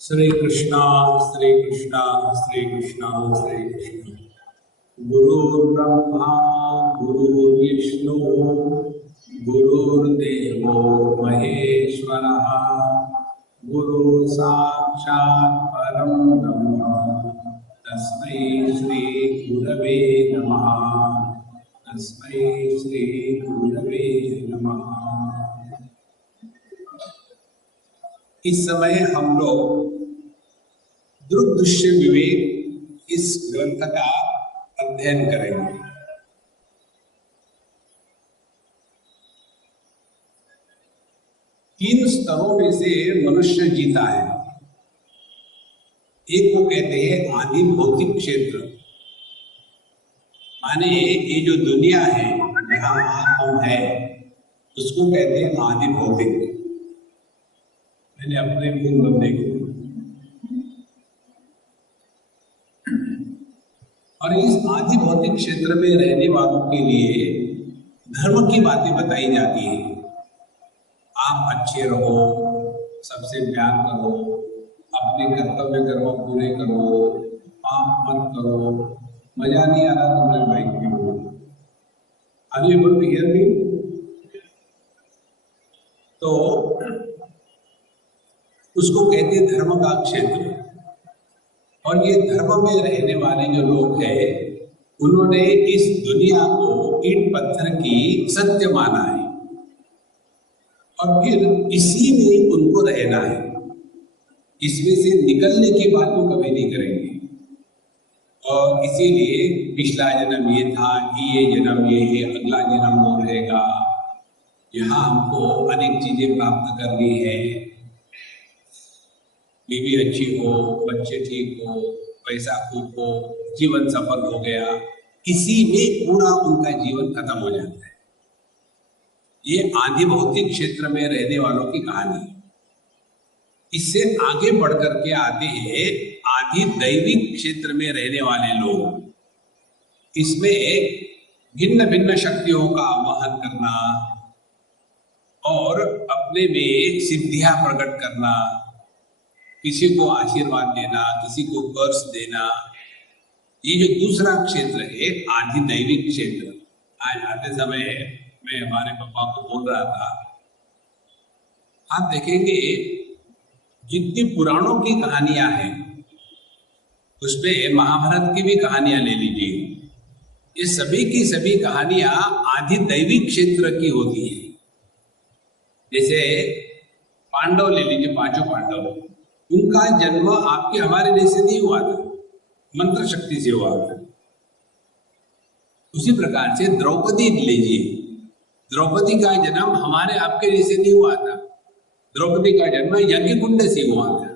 श्री कृष्णा श्री कृष्णा श्री कृष्णा श्री कृष्ण। गुरुर्ब्रह्मा गुरुर्विष्णु गुरुर्देवो महेश्वरः गुरु साक्षात् परं ब्रह्म तस्मै श्री गुरवे नमः। तस्मै श्री गुरवे नमः। इस समय हम लोग दृग्दृश्य विवेक इस ग्रंथ का अध्ययन करेंगे। तीन स्तरों में से मनुष्य जीता है। एक को कहते हैं आदि भौतिक क्षेत्र, माने ये जो दुनिया है जहाँ हम है उसको कहते हैं आदि भौतिक। मैंने अपने मुंह बंदे को और इस आदि भौतिक क्षेत्र में रहने वालों के लिए धर्म की बातें बताई जाती है। आप अच्छे रहो, सबसे प्यार करो, अपने कर्तव्य कर्म पूरे करो, पाप मत करो। मजा नहीं आ रहा तो मेरे भाई क्यों आगे बोल हियर भी। तो उसको कहते हैं धर्म का क्षेत्र। और ये धर्म में रहने वाले जो लोग हैं उन्होंने इस दुनिया को ईंट पत्थर की सत्य माना है और फिर इसी में उनको रहना है। इसमें से निकलने की बात तो कभी नहीं करेंगे। और इसीलिए पिछला जन्म ये था, ये जन्म ये है, अगला जन्म वो रहेगा। यहाँ हमको अनेक चीजें प्राप्त करनी है, बीवी अच्छी हो, बच्चे ठीक हो, पैसा खूब हो, जीवन सफल हो गया, इसी में पूरा उनका जीवन खत्म हो जाता है। ये आदि भौतिक क्षेत्र में रहने वालों की कहानी। इससे आगे बढ़ करके आते हैं आदि दैविक क्षेत्र में रहने वाले लोग। इसमें भिन्न भिन्न शक्तियों का आवाहन करना और अपने में सिद्धियां प्रकट करना, किसी को आशीर्वाद देना, किसी को कर्ज देना, ये जो दूसरा क्षेत्र है आदि दैविक क्षेत्र। आज आते समय मैं हमारे पापा को बोल रहा था, आप देखेंगे जितनी पुराणों की कहानियां हैं उसमें महाभारत की भी कहानियां ले लीजिए, ये सभी की सभी कहानियां आदि दैविक क्षेत्र की होती है। जैसे पांडव ले लीजिए, पांचों पांडव, उनका जन्म आपके हमारे जैसे नहीं हुआ था, मंत्र शक्ति से हुआ था। उसी प्रकार से द्रौपदी लीजिए, द्रौपदी का जन्म हमारे आपके जैसे नहीं हुआ था। द्रौपदी का जन्म यज्ञ कुंड से हुआ था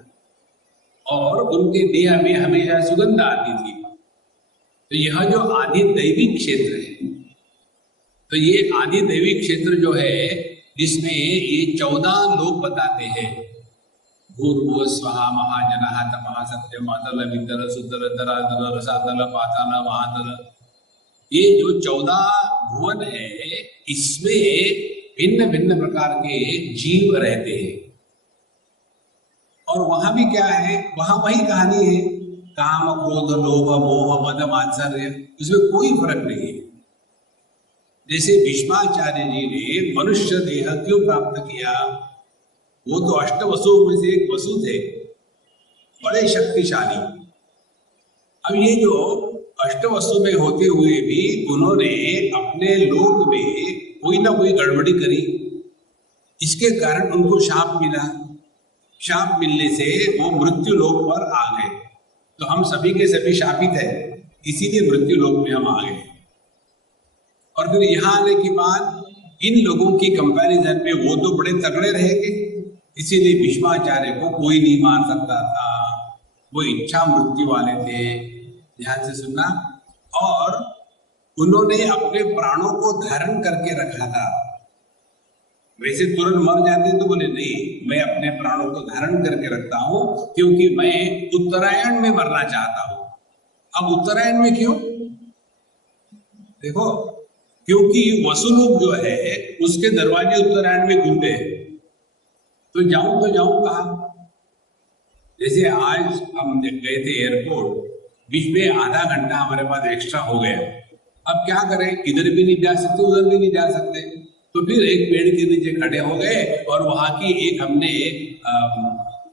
और उनके देह में हमेशा सुगंध आती थी। तो यह जो आदि दैविक क्षेत्र है, तो ये आदि दैविक क्षेत्र जो है जिसमें ये 14 लोग बताते हैं, भूर्भुवः स्वः महाजनः तपः सत्यम अतल वितल सुतल धरातल रसातल पाताल महातल, ये जो 14 भुवन है इसमें भिन्न भिन्न प्रकार के जीव रहते हैं। और वहां भी क्या है, वहां वही कहानी है, काम क्रोध लोभ मोह मद मात्सर्य, इसमें कोई फर्क नहीं है। जैसे भीष्माचार्य जी ने मनुष्य देह क्यों प्राप्त किया, वो तो अष्ट वसुओं में से एक वसु थे, बड़े शक्तिशाली। अब ये जो अष्ट वसु में होते हुए भी उन्होंने अपने लोक में कोई ना कोई गड़बड़ी करी, इसके कारण उनको शाप मिला। शाप मिलने से वो मृत्यु लोक पर आ गए। तो हम सभी के सभी शापित है, इसीलिए मृत्यु लोक में हम आ गए। और फिर यहाँ आने के बाद इन लोगों की कंपैरिजन में वो तो बड़े तगड़े रहेंगे, इसीलिए भीष्माचार्य को कोई नहीं मार सकता था, वो इच्छा मृत्यु वाले थे। ध्यान से सुनना। और उन्होंने अपने प्राणों को धारण करके रखा था। वैसे तुरंत मर जाते तो बोले नहीं, मैं अपने प्राणों को धारण करके रखता हूं क्योंकि मैं उत्तरायण में मरना चाहता हूं। अब उत्तरायण में क्यों? देखो, क्योंकि वसुलोक जो है उसके दरवाजे उत्तरायण में खुलते हैं, तो जाऊं कहां? जैसे आज हम गए थे एयरपोर्ट, बीच में आधा घंटा हमारे पास एक्स्ट्रा हो गया, अब क्या करें, इधर भी नहीं जा सकते उधर भी नहीं जा सकते, तो फिर एक पेड़ के नीचे खड़े हो गए और वहां की एक हमने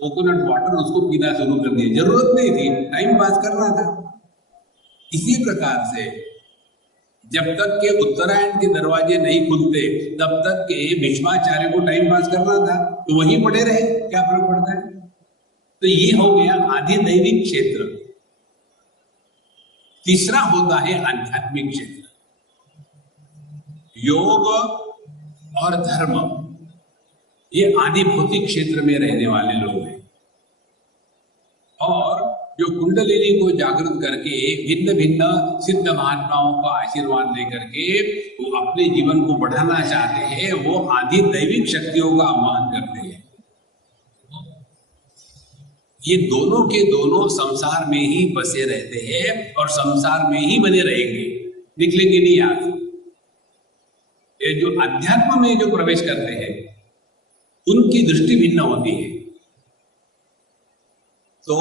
कोकोनट वाटर उसको पीना शुरू कर दिया। जरूरत नहीं थी, टाइम पास करना था। इसी प्रकार से जब तक के उत्तरायण के दरवाजे नहीं खुलते तब तक के भीष्माचार्य को टाइम पास करना था, तो वहीं पड़े रहे, क्या फर्क पड़ता है। तो ये हो गया आदि दैविक क्षेत्र। तीसरा होता है आध्यात्मिक क्षेत्र। योग और धर्म ये आदि भौतिक क्षेत्र में रहने वाले लोग हैं, और जो कुंडलिनी को जागृत करके भिन्न भिन्न सिद्ध महात्माओं का आशीर्वाद लेकर के वो अपने जीवन को बढ़ाना चाहते हैं, वो आदि दैविक शक्तियों का आह्वान करते हैं। ये दोनों के दोनों संसार में ही बसे रहते हैं और संसार में ही बने रहेंगे, निकलेंगे नहीं यहाँ से। ये जो अध्यात्म में जो प्रवेश करते हैं उनकी दृष्टि भिन्न होती है। तो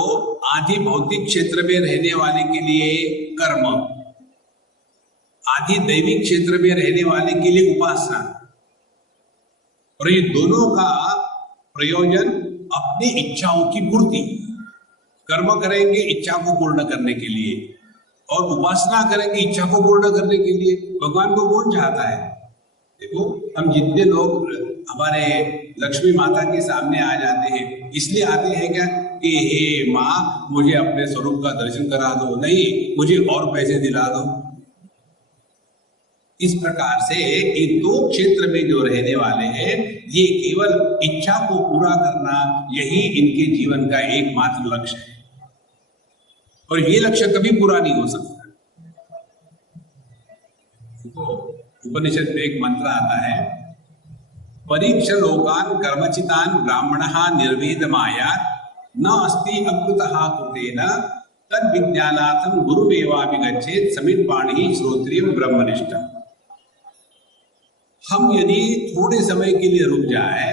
आदि भौतिक क्षेत्र में रहने वाले के लिए कर्म, आदि दैविक क्षेत्र में रहने वाले के लिए उपासना, और ये दोनों का प्रयोजन अपनी इच्छाओं की पूर्ति। कर्म करेंगे इच्छा को पूर्ण करने के लिए, और उपासना करेंगे इच्छा को पूर्ण करने के लिए। भगवान को कौन चाहता है? देखो, हम जितने लोग हमारे लक्ष्मी माता के सामने आ जाते हैं, इसलिए आते हैं क्या कि हे माँ मुझे अपने स्वरूप का दर्शन करा दो, नहीं मुझे और पैसे दिला दो। इस प्रकार से ये दो क्षेत्र में जो रहने वाले हैं, ये केवल इच्छा को पूरा करना, यही इनके जीवन का एकमात्र लक्ष्य है, और ये लक्ष्य कभी पूरा नहीं हो सकता। तो उपनिषद में एक मंत्र आता है, परीक्ष लोकान कर्मचितान ब्राह्मणः निर्वेदमाया न अस्ति अकृतः कृतेन तद विज्ञानार्थं गुरुमेवाभिगच्छेत् समित्पाणिः श्रोत्रियं ब्रह्मनिष्ठम्। हम यदि थोड़े समय के लिए रुक जाए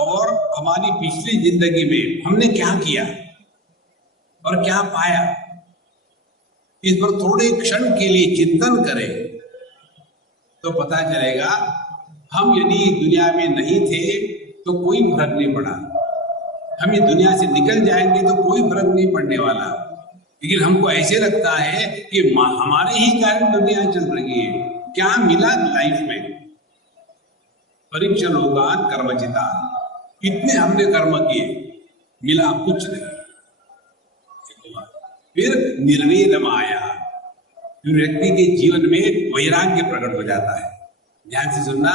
और हमारी पिछली जिंदगी में हमने क्या किया और क्या पाया, इस पर थोड़े क्षण के लिए चिंतन करें, तो पता चलेगा हम यदि दुनिया में नहीं थे तो कोई फर्क नहीं पड़ा, हम ये दुनिया से निकल जाएंगे तो कोई फर्क नहीं पड़ने वाला। लेकिन हमको ऐसे लगता है कि हमारे ही कारण दुनिया चल रही है, क्या मिला लाइफ में? परीक्ष लोकान कर्मचितान, इतने हमने कर्म किए, मिला कुछ नहीं। फिर निर्वेदमाया, व्यक्ति के जीवन में वैराग्य प्रकट हो जाता है। ध्यान से सुनना,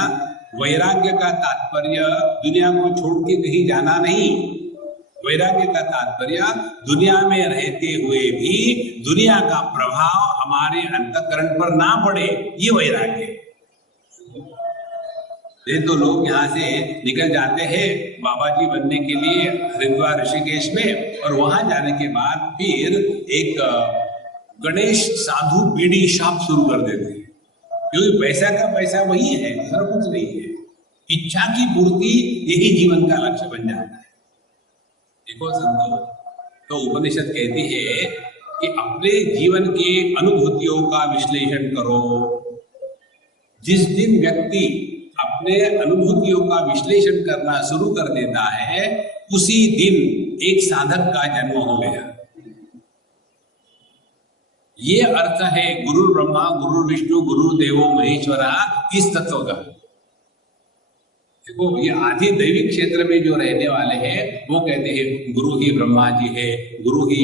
वैराग्य का तात्पर्य दुनिया को छोड़ के कहीं जाना नहीं। वैराग्य का तात्पर्य दुनिया में रहते हुए भी दुनिया का प्रभाव हमारे अंतःकरण पर ना पड़े, ये वैराग्य है। ये तो लोग यहाँ से निकल जाते हैं बाबा जी बनने के लिए हरिद्वार ऋषिकेश में, और वहां जाने के बाद फिर एक गणेश साधु बीड़ी शॉप शुरू कर देते हैं, क्योंकि पैसा का पैसा वही है, दूसरा कुछ नहीं है। इच्छा की पूर्ति यही जीवन का लक्ष्य बन जाता है। देखो संतो, तो उपनिषद कहती है कि अपने जीवन के अनुभूतियों का विश्लेषण करो। जिस दिन व्यक्ति अपने अनुभूतियों का विश्लेषण करना शुरू कर देता है, उसी दिन एक साधक का जन्म हो गया। ये अर्थ है गुरु ब्रह्मा गुरु विष्णु गुरु देवो महेश्वरा इस तत्व का। देखो, ये आदि दैविक क्षेत्र में जो रहने वाले हैं वो कहते हैं गुरु ही ब्रह्मा जी है, गुरु ही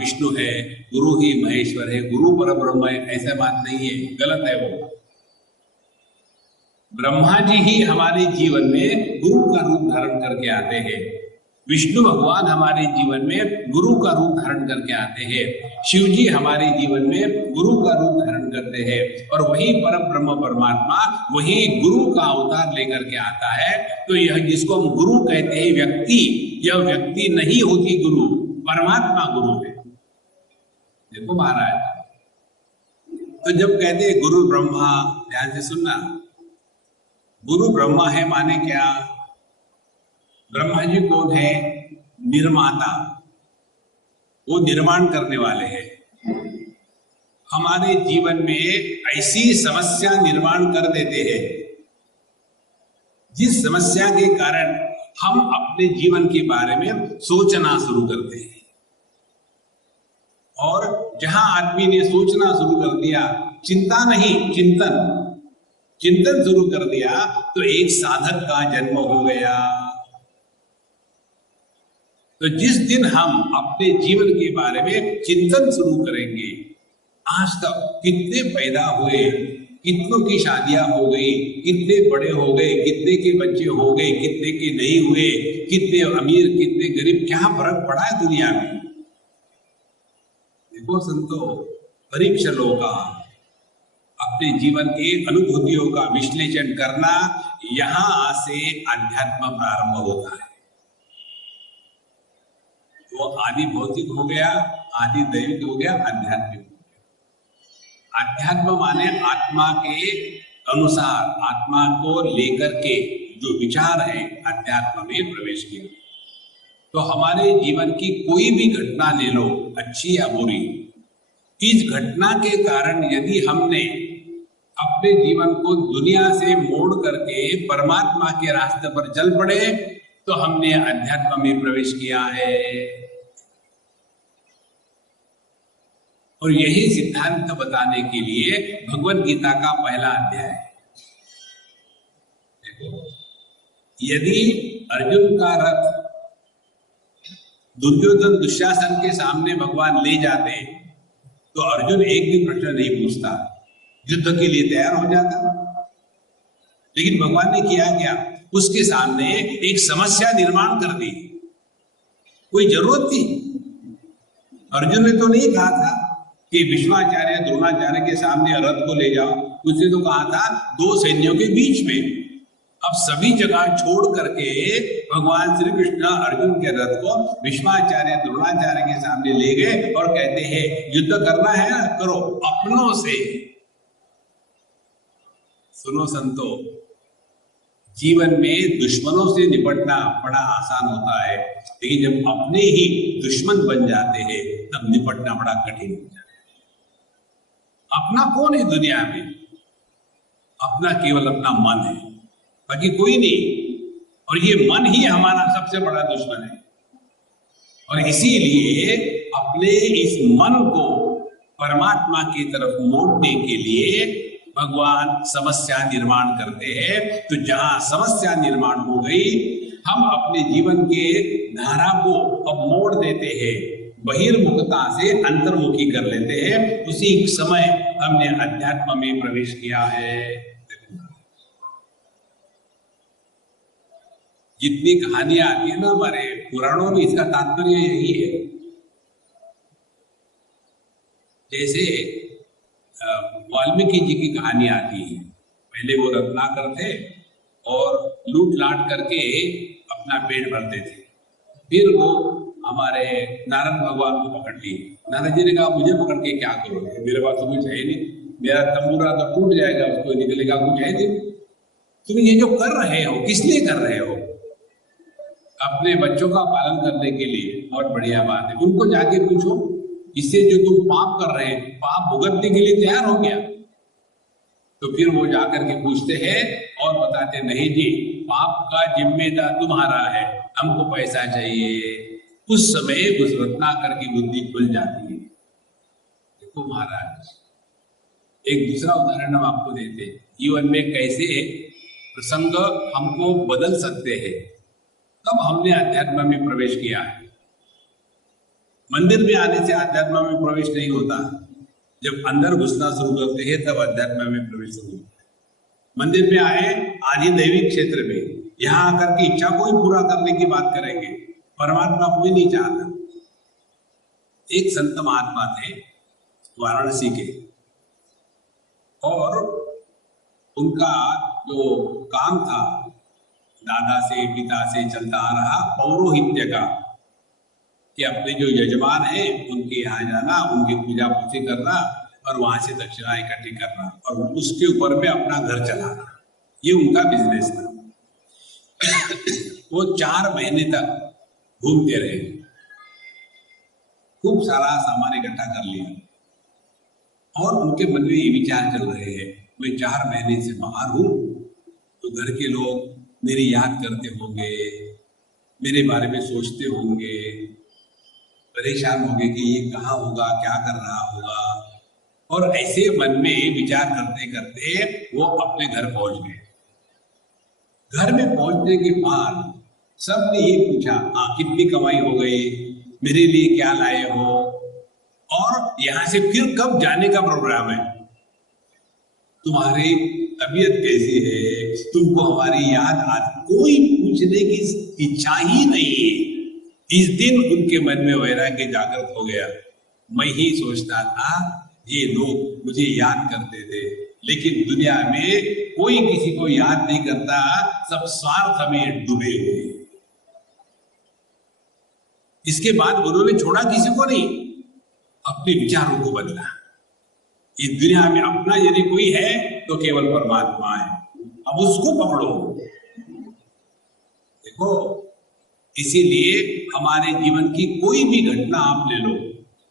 विष्णु है, गुरु ही महेश्वर है, गुरु पर ब्रह्म है। ऐसा बात नहीं है, गलत है वो। ब्रह्मा जी ही हमारे जीवन में गुरु का रूप धारण करके आते हैं, विष्णु भगवान हमारे जीवन में गुरु का रूप धारण करके आते हैं, शिव जी हमारे जीवन में गुरु का रूप धारण करते हैं, और वही परम ब्रह्म परमात्मा वही गुरु का अवतार लेकर के आता है। तो यह जिसको हम गुरु कहते हैं व्यक्ति, यह व्यक्ति नहीं होती गुरु, परमात्मा गुरु है। देखो महाराज, तो जब कहते हैं गुरु ब्रह्मा, ध्यान से सुनना, गुरु ब्रह्मा है माने क्या? ब्रह्मा जी कौन है? निर्माता, वो निर्माण करने वाले हैं। हमारे जीवन में ऐसी समस्या निर्माण कर देते हैं जिस समस्या के कारण हम अपने जीवन के बारे में सोचना शुरू करते हैं। और जहां आदमी ने सोचना शुरू कर दिया, चिंता नहीं चिंतन शुरू कर दिया, तो एक साधक का जन्म हो गया। तो जिस दिन हम अपने जीवन के बारे में चिंतन शुरू करेंगे, आज तक कितने पैदा हुए, कितनों की शादियां हो गई, कितने बड़े हो गए, कितने के बच्चे हो गए, कितने के नहीं हुए, कितने अमीर कितने गरीब, क्या फर्क पड़ा है दुनिया में। देखो संतो, परीक्षा लो का अपने जीवन के अनुभूतियों का विश्लेषण करना, यहां से अध्यात्म प्रारंभ होता है। वो आदि भौतिक हो गया, आदि दैविक हो गया, आध्यात्मिक। अध्यात्म माने आत्मा के अनुसार, आत्मा को लेकर के जो विचार है, अध्यात्म में प्रवेश किया। तो हमारे जीवन की कोई भी घटना ले लो, अच्छी या बुरी, इस घटना के कारण यदि हमने अपने जीवन को दुनिया से मोड़ करके परमात्मा के रास्ते पर चल पड़े, तो हमने अध्यात्म में प्रवेश किया है। और यही सिद्धांत बताने के लिए भगवद गीता का पहला अध्याय है। देखो, यदि अर्जुन का रथ दुर्योधन दुशासन के सामने भगवान ले जाते, तो अर्जुन एक भी प्रश्न नहीं पूछता, युद्ध के लिए तैयार हो जाता। लेकिन भगवान ने किया क्या, उसके सामने एक समस्या निर्माण कर दी। कोई जरूरत थी? अर्जुन ने तो नहीं कहा था कि भीष्माचार्य द्रोणाचार्य के सामने रथ को ले जाओ, उसने तो कहा था दो सैन्यों के बीच में। अब सभी जगह छोड़ करके भगवान श्री कृष्ण अर्जुन के रथ को भीष्माचार्य द्रोणाचार्य के सामने ले गए और कहते हैं युद्ध करना है ना, करो अपनों से। सुनो संतो, जीवन में दुश्मनों से निपटना बड़ा आसान होता है, लेकिन जब अपने ही दुश्मन बन जाते हैं तब निपटना बड़ा कठिन हो जाता है। अपना कौन है दुनिया में? अपना केवल अपना मन है, बाकी कोई नहीं। और ये मन ही हमारा सबसे बड़ा दुश्मन है। और इसीलिए अपने इस मन को परमात्मा की तरफ मोड़ने के लिए भगवान समस्या निर्माण करते हैं। तो जहां समस्या निर्माण हो गई, हम अपने जीवन के धारा को अब मोड़ देते हैं, बहिर्मुखता से अंतर्मुखी कर लेते हैं। उसी समय हमने अध्यात्म में प्रवेश किया है। जितनी कहानियां आती है ना हमारे पुराणों में, इसका तात्पर्य यही है। जैसे वाल्मीकि जी की कहानी आती है। पहले वो रत्नाकर थे और लूट लाट करके अपना पेट भरते थे। फिर वो हमारे नारद भगवान को पकड़ लिए। नारद जी ने कहा मुझे पकड़ के क्या करोगे, मेरे पास तो कुछ है नहीं, मेरा तंबूरा तो टूट जाएगा, उसको निकलेगा कुछ है नहीं। तुम ये जो कर रहे हो किस लिए कर रहे हो? अपने बच्चों का पालन करने के लिए। बहुत बढ़िया बात है, उनको जाके पूछो इससे जो तुम पाप कर रहे हैं, पाप भुगतने के लिए तैयार हो गया? तो फिर वो जाकर के पूछते हैं और बताते नहीं जी, पाप का जिम्मेदार तुम्हारा है, हमको पैसा चाहिए। उस समय उस रत्नाकर की बुद्धि खुल जाती है। देखो महाराज, एक दूसरा उदाहरण हम आपको देते हैं, जीवन में कैसे प्रसंग हमको बदल सकते हैं। तब हमने अध्यात्म में प्रवेश किया है। मंदिर में आने से अध्यात्म में प्रवेश नहीं होता, जब अंदर घुसना शुरू करते हैं तब अध्यात्म में प्रवेश शुरू होता है। मंदिर में आए आदि दैविक क्षेत्र में, यहाँ आकर की इच्छा को ही पूरा करने की बात करेंगे, परमात्मा कोई नहीं चाहता। एक संत महात्मा थे वाराणसी के, और उनका जो काम था दादा से पिता से चलता आ रहा पौरोहित्य का, कि अपने जो यजमान है उनके यहाँ जाना, उनकी पूजा पूजी करना और वहां से दक्षिणा इकट्ठी करना और उसके ऊपर में अपना घर चलाना, ये उनका बिजनेस था। वो 4 महीने तक घूमते रहे, खूब सारा सामान इकट्ठा कर लिया और उनके मन में ये विचार चल रहे हैं, मैं 4 महीने से बाहर हूँ तो घर के लोग मेरी याद करते होंगे, मेरे बारे में सोचते होंगे, परेशान होंगे कि ये कहाँ होगा, क्या कर रहा होगा। और ऐसे मन में विचार करते करते वो अपने घर पहुंच गए। घर में पहुंचने के बाद सबने ये पूछा, हाँ कितनी कमाई हो गई, मेरे लिए क्या लाए हो, और यहाँ से फिर कब जाने का प्रोग्राम है, तुम्हारी तबीयत कैसी है, तुमको हमारी याद आज कोई पूछने की इच्छा ही नहीं है। इस दिन उनके मन में वैराग्य जागृत हो गया। मैं ही सोचता था ये लोग मुझे याद करते थे, लेकिन दुनिया में कोई किसी को याद नहीं करता, सब स्वार्थ में डूबे हुए। इसके बाद उन्होंने छोड़ा किसी को नहीं, अपने विचारों को बदला। इस दुनिया में अपना यदि कोई है तो केवल परमात्मा है, अब उसको पकड़ो। देखो, इसीलिए हमारे जीवन की कोई भी घटना आप ले लो,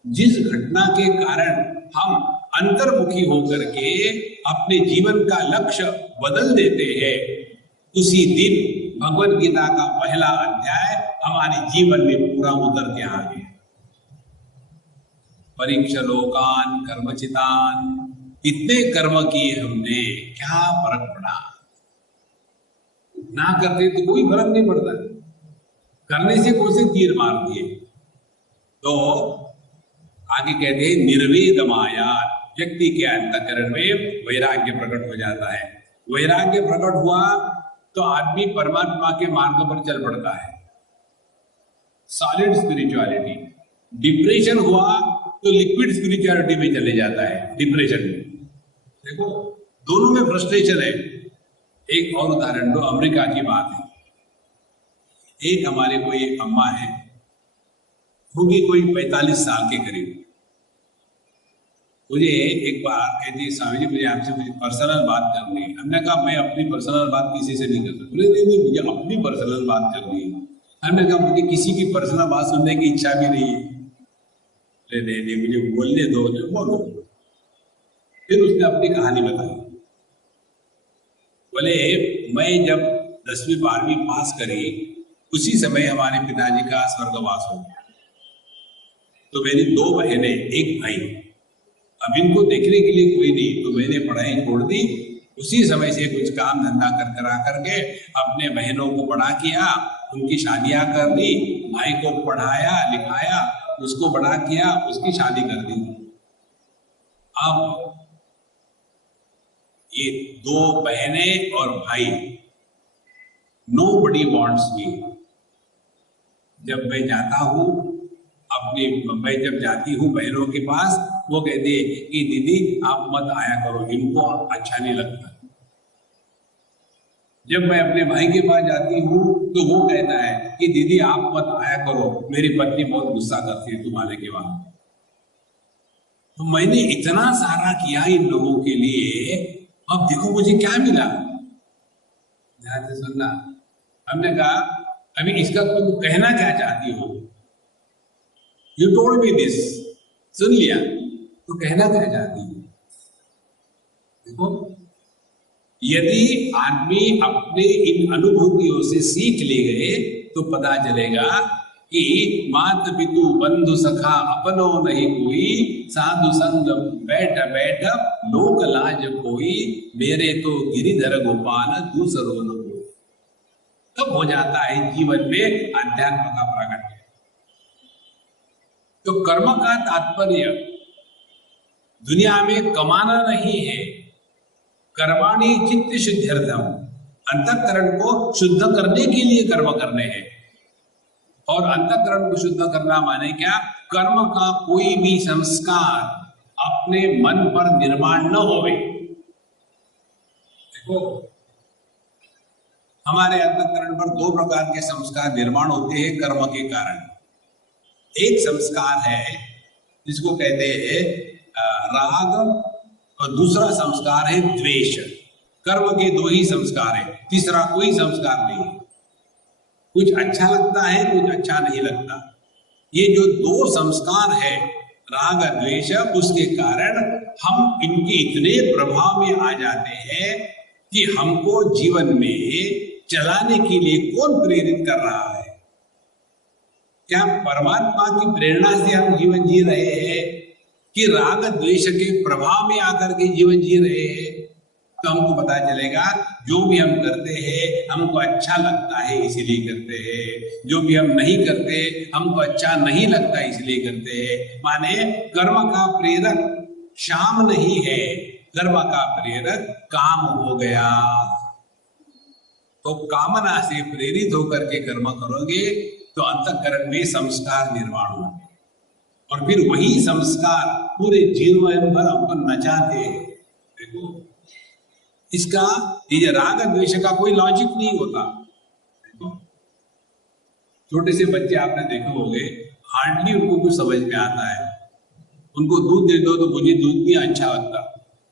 जिस घटना के कारण हम अंतर्मुखी होकर के अपने जीवन का लक्ष्य बदल देते हैं, उसी दिन भगवद गीता का पहला अध्याय हमारे जीवन में पूरा उतर के आ गया। परीक्ष लोकान कर्मचितान, इतने कर्म किए हमने, क्या फर्क पड़ा? ना करते तो कोई फर्क नहीं पड़ता, करने से कौन से तीर मार दिए। तो आगे कहते हैं निर्वेद माया, व्यक्ति के अंतःकरण में वैराग्य प्रकट हो जाता है। वैराग्य प्रकट हुआ तो आदमी परमात्मा के मार्ग पर चल पड़ता है, सॉलिड स्पिरिचुअलिटी। डिप्रेशन हुआ तो लिक्विड स्पिरिचुअलिटी में चले जाता है, डिप्रेशन में। देखो, दोनों में फ्रस्ट्रेशन है। एक और उदाहरण दो, अमेरिका की बात है। एक हमारे कोई अम्मा है, होगी कोई 45 साल के करीब। मुझे एक बार कहती, स्वामी जी मुझे आपसे मुझे पर्सनल बात करनी है। हमने कहा मैं अपनी पर्सनल बात किसी से नहीं कर सकता। बोले नहीं, मुझे अपनी पर्सनल बात करनी है। हमने कहा मुझे किसी की पर्सनल बात सुनने की इच्छा भी नहीं है। नहीं, मुझे बोलने दो, जो बोलो। फिर उसने अपनी कहानी बताई। बोले मैं जब 10वीं 12वीं पास करी, उसी समय हमारे पिताजी का स्वर्गवास हो गया। तो मेरी 2 बहनें, एक भाई, अब इनको देखने के लिए कोई नहीं, तो मैंने पढ़ाई छोड़ दी। उसी समय से कुछ काम धंधा करा करके अपने बहनों को बड़ा किया, उनकी शादियां कर दी, भाई को पढ़ाया लिखाया, उसको बड़ा किया, उसकी शादी कर दी। अब ये 2 बहनें और भाई, nobody wants me। जब मैं जाता हूँ मैं जब जाती हूँ बहनों के पास, वो कहते हैं कि दीदी आप मत आया करो, इनको अच्छा नहीं लगता। जब मैं अपने भाई के पास जाती हूँ तो वो कहता है कि दीदी आप मत आया करो, मेरी पत्नी बहुत गुस्सा करती है तुम आने के बाद। तो मैंने इतना सारा किया इन लोगों के लिए, अब देखो मुझे क्या मिला। ध्यान से सुनना। हमने कहा अभी इसका तुम कहना क्या चाहती हो? यू टोल्ड मी दिस, सुन लिया, तो कहना क्या चाहती हो? देखो, यदि आदमी अपने इन अनुभूतियों से सीख ले गए तो पता चलेगा कि मात पितु बंधु सखा अपनो नहीं कोई, साधु संग बैठ बैठ लोक लाज कोई, मेरे तो गिरिधर गोपाल दूसरो न कोई। तब हो जाता है जीवन में अध्यात्म का प्रकट। तो कर्म का तात्पर्य दुनिया में कमाना नहीं है। कर्माणि चित्त शुद्ध्यर्थम, अंतःकरण को शुद्ध करने के लिए कर्म करने हैं। और अंतःकरण को शुद्ध करना माने क्या? कर्म का कोई भी संस्कार अपने मन पर निर्माण न होवे। देखो, हमारे अंतःकरण पर 2 प्रकार के संस्कार निर्माण होते हैं कर्म के कारण। एक संस्कार है जिसको कहते हैं राग, और दूसरा संस्कार है द्वेष। कर्म के 2 ही संस्कार है, तीसरा कोई संस्कार नहीं। कुछ अच्छा लगता है, कुछ अच्छा नहीं लगता। ये जो दो संस्कार है राग द्वेष, उसके कारण हम इनके इतने प्रभाव में आ जाते हैं कि हमको जीवन में चलाने के लिए कौन प्रेरित कर रहा है? क्या परमात्मा की प्रेरणा से हम जीवन जी रहे हैं कि राग द्वेष के प्रभाव में आकर के जीवन जी रहे हैं? तो हमको पता चलेगा जो भी हम करते हैं हमको अच्छा लगता है इसीलिए करते हैं, जो भी हम नहीं करते हमको अच्छा नहीं लगता इसलिए करते हैं। माने कर्म का प्रेरक शाम नहीं है, कर्म का प्रेरक काम हो गया। तो कामना से प्रेरित होकर के कर्म करोगे तो अंतःकरण में संस्कार निर्माण होंगे और फिर वही संस्कार पूरे जीवन भर हमको नचाते हैं। देखो इसका ये राग द्वेष का कोई लॉजिक नहीं होता। देखो छोटे से बच्चे आपने देखे होंगे, हार्डली उनको कुछ समझ में आता है। उनको दूध दे दो तो मुझे दूध भी अच्छा लगता,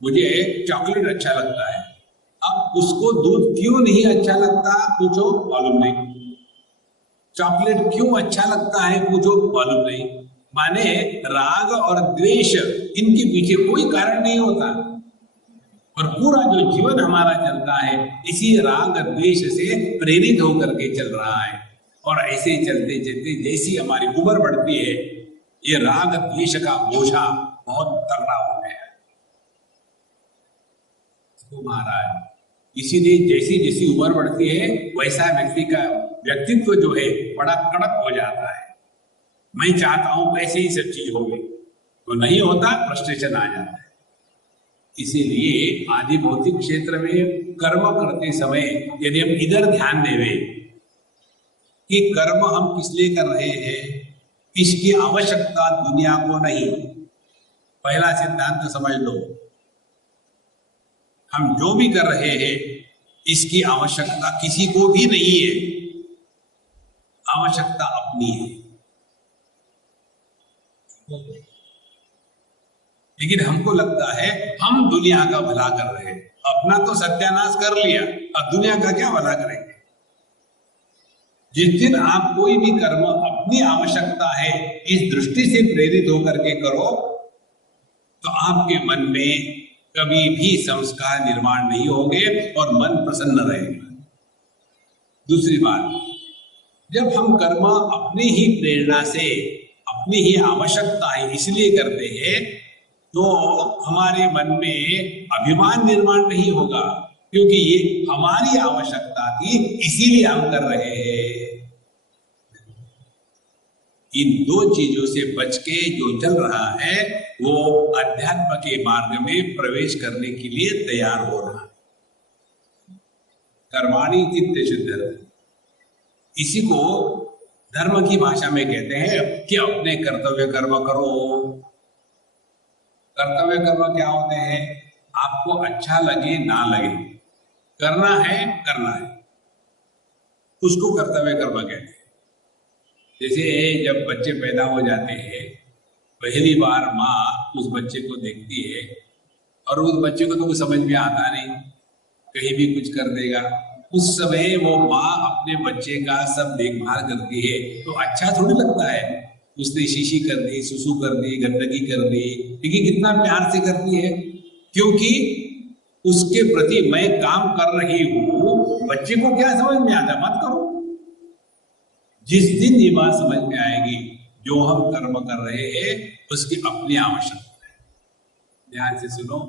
मुझे चॉकलेट अच्छा लगता है। अब उसको दूध क्यों नहीं अच्छा लगता पूछो, मालूम नहीं। चॉकलेट क्यों अच्छा लगता है पूछो, मालूम नहीं। माने राग और द्वेष इनके पीछे कोई कारण नहीं होता और पूरा जो जीवन हमारा चलता है इसी राग द्वेष से प्रेरित होकर के चल रहा है। और ऐसे चलते चलते जैसी हमारी उम्र बढ़ती है ये राग द्वेष का बोझा बहुत तगड़ा हो गया है महाराज। इसीलिए जैसी जैसी उम्र बढ़ती है वैसा व्यक्ति का व्यक्तित्व जो है बड़ा कड़क हो जाता है। मैं चाहता हूं वैसे ही सब चीज हो गई, तो नहीं होता, फ्रस्ट्रेशन आ जाता है। इसीलिए आदि भौतिक क्षेत्र में कर्म करते समय यदि हम इधर ध्यान देवें कि कर्म हम किस लिए कर रहे हैं, इसकी आवश्यकता दुनिया को नहीं। पहला सिद्धांत समझ लो, हम जो भी कर रहे हैं इसकी आवश्यकता किसी को भी नहीं है, आवश्यकता अपनी है। लेकिन हमको लगता है हम दुनिया का भला कर रहे हैं, अपना तो सत्यानाश कर लिया, अब दुनिया का क्या भला करेंगे। जिस दिन आप कोई भी कर्म अपनी आवश्यकता है इस दृष्टि से प्रेरित होकर के करो तो आपके मन में कभी भी संस्कार निर्माण नहीं होंगे और मन प्रसन्न रहेगा। दूसरी बात, जब हम कर्म अपनी ही प्रेरणा से अपनी ही आवश्यकता है इसलिए करते हैं तो हमारे मन में अभिमान निर्माण नहीं होगा, क्योंकि ये हमारी आवश्यकता थी इसीलिए हम कर रहे हैं। इन दो चीजों से बच के जो चल रहा है वो अध्यात्म के मार्ग में प्रवेश करने के लिए तैयार हो रहा है। कर्माणि चित्त शुद्धि, इसी को धर्म की भाषा में कहते हैं कि अपने कर्तव्य कर्म करो। कर्तव्य कर्म क्या होते हैं? आपको अच्छा लगे ना लगे, करना है, उसको कर्तव्य कर्म कहते हैं। जैसे जब बच्चे पैदा हो जाते हैं पहली बार माँ उस बच्चे को देखती है और उस बच्चे को तो कुछ समझ में आता नहीं, कहीं भी कुछ कर देगा। उस समय वो माँ अपने बच्चे का सब देखभाल करती है तो अच्छा थोड़ी लगता है। उसने शीशी कर दी, सुसु कर दी, गंदगी कर दी, लेकिन कितना प्यार से करती है, क्योंकि उसके प्रति मैं काम कर रही हूं। बच्चे को क्या समझ में आता, मत करो। जिस दिन ये बात समझ में आएगी जो हम कर्म कर रहे हैं उसकी अपनी आवश्यकता है। ध्यान से सुनो,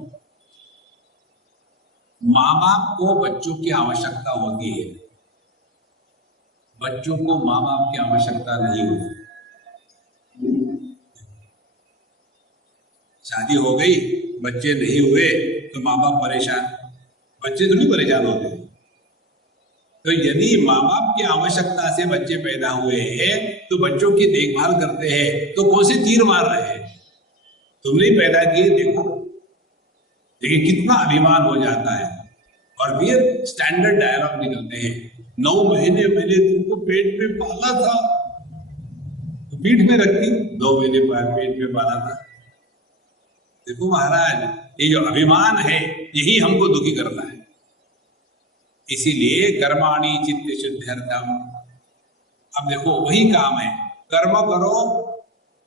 माँ बाप को बच्चों की आवश्यकता होती है, बच्चों को माँ बाप की आवश्यकता नहीं होती। शादी हो गई, बच्चे नहीं हुए तो माँ बाप परेशान, बच्चे तो नहीं परेशान होते। तो यदि माँ बाप की आवश्यकता से बच्चे पैदा हुए हैं तो बच्चों की देखभाल करते हैं तो कौन से तीर मार रहे हैं? तुमने पैदा किए, देखो। लेकिन कितना अभिमान हो जाता है और फिर स्टैंडर्ड डायलॉग निकलते हैं, 9 महीने मैंने तुमको पेट में पाला था, तो पीठ में रखती, 2 महीने पेट में पाला था। देखो महाराज, ये जो अभिमान है यही हमको दुखी करता है। इसीलिए कर्माणि चित्त शुद्ध्यर्थम, अब देखो वही काम है, कर्म करो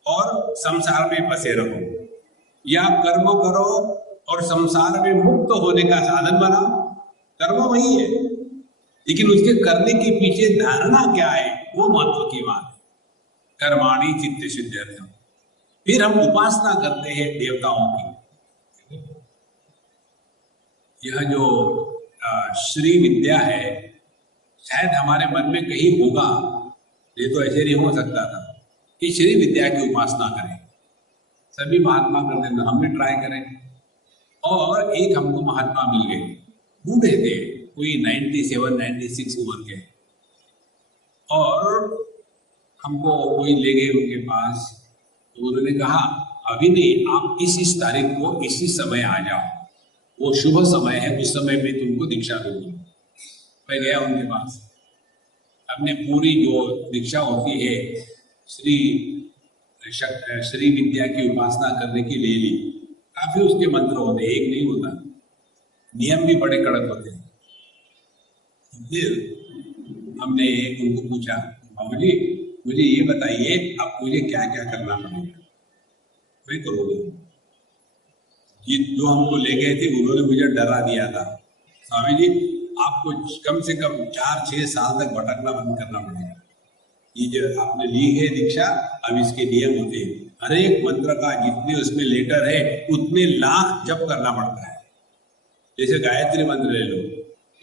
और संसार में बसे रहो, या कर्म करो और संसार में मुक्त होने का साधन बनाओ। कर्म वही है, लेकिन उसके करने के पीछे धारणा क्या है वो महत्व की बात है। कर्माणि चित्त शुद्ध्यर्थम। फिर हम उपासना करते हैं देवताओं की। यह जो श्री विद्या है, शायद हमारे मन में कहीं होगा, ये तो ऐसे नहीं हो सकता था कि श्री विद्या की उपासना करें। सभी महात्मा करते थे, हम भी ट्राई करें। और एक हमको महात्मा मिल गए, बूढ़े थे, कोई 97-96 उम्र के, और हमको कोई ले गए उनके पास। तो उन्होंने कहा अभी नहीं, आप इस तारीख को इसी समय आ जाओ, वो शुभ समय है, उस समय में तुमको दीक्षा दूंगा। मैं गया उनके पास, अपने पूरी जो दीक्षा होती है श्री विद्या की उपासना करने की ले ली। काफी उसके मंत्र होते, एक नहीं होता, नियम भी बड़े कड़क होते हैं। फिर हमने उनको पूछा, बाबू जी मुझे ये बताइए अब मुझे क्या क्या करना पड़ेगा, मैं करूँगा। ये जो हमको ले गए थे उन्होंने मुझे डरा दिया था, स्वामी जी आपको कम से कम 4-6 साल तक भटकना बंद करना पड़ेगा। ये जो आपने ली है दीक्षा, अब इसके नियम होते हैं, हर एक मंत्र का जितने उसमें लेटर है उतने लाख जप करना पड़ता है। जैसे गायत्री मंत्र ले लो,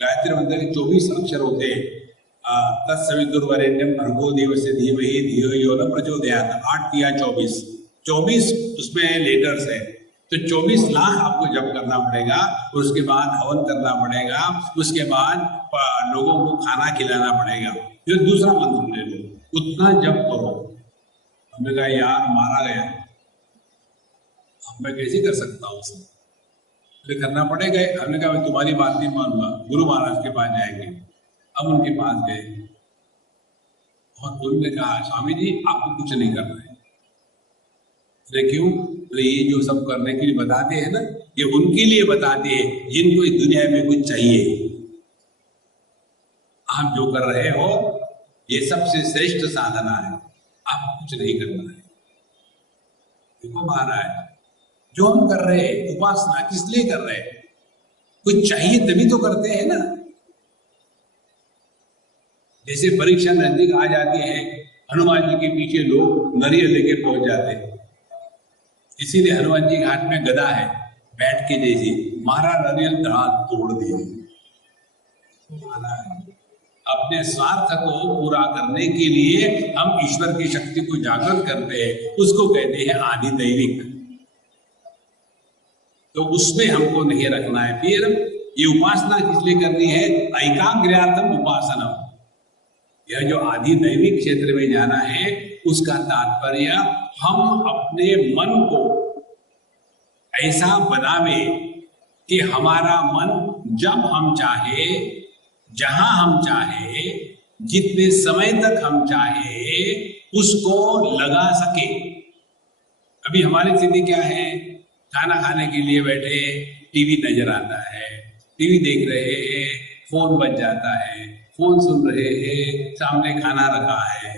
गायत्री मंत्र के 24 अक्षर होते हैं। तत्सवितुर्वरेण्यं भर्गो देवस्य धीमहि धियो यो न प्रचोदयात्। 8 या 24 उसमें लेटर्स है, तो 24 लाख आपको जप करना पड़ेगा। उसके बाद हवन करना पड़ेगा, उसके बाद लोगों को खाना खिलाना पड़ेगा। फिर दूसरा मंत्र ले लो, उतना जप करो। हमने कहा यार मारा गया, अब मैं कैसे कर सकता हूँ उसे, तो करना पड़ेगा। हमने कहा मैं तुम्हारी बात नहीं मानूंगा, गुरु महाराज के पास जाएंगे। अब उनके पास गए और उन्होंने कहा स्वामी जी आपको कुछ नहीं करना है। अरे क्यों? तो ये जो सब करने के लिए बताते हैं ना, ये उनके लिए बताते हैं जिनको इस दुनिया में कुछ चाहिए। आप जो कर रहे हो ये सबसे श्रेष्ठ साधना है, आपको कुछ नहीं करना है। देखो महाराज, जो हम कर रहे हैं उपासना किस लिए कर रहे हैं? कुछ चाहिए तभी तो करते हैं ना। जैसे परीक्षा नजदीक आ जाती है, हनुमान जी के पीछे लोग नारियल लेके पहुंच जाते हैं, इसीलिए हनुमान जी के हाथ में गदा है, बैठ के जैसी मारा नारियल तोड़ दिया। अपने स्वार्थ को पूरा करने के लिए हम ईश्वर की शक्ति को जागृत करते हैं, उसको कहते हैं आदि दैविक। तो उसमें हमको नहीं रखना है। फिर ये उपासना किस लिए करनी है? एकाग्र्यार्थम उपासना। यह जो आदि दैविक क्षेत्र में जाना है उसका तात्पर्य हम अपने मन को ऐसा बनावे कि हमारा मन जब हम चाहे, जहां हम चाहे, जितने समय तक हम चाहे उसको लगा सके। अभी हमारी स्थिति क्या है? खाना खाने के लिए बैठे, टीवी नजर आता है, टीवी देख रहे हैं, फोन बज जाता है, फोन सुन रहे हैं, सामने खाना रखा है।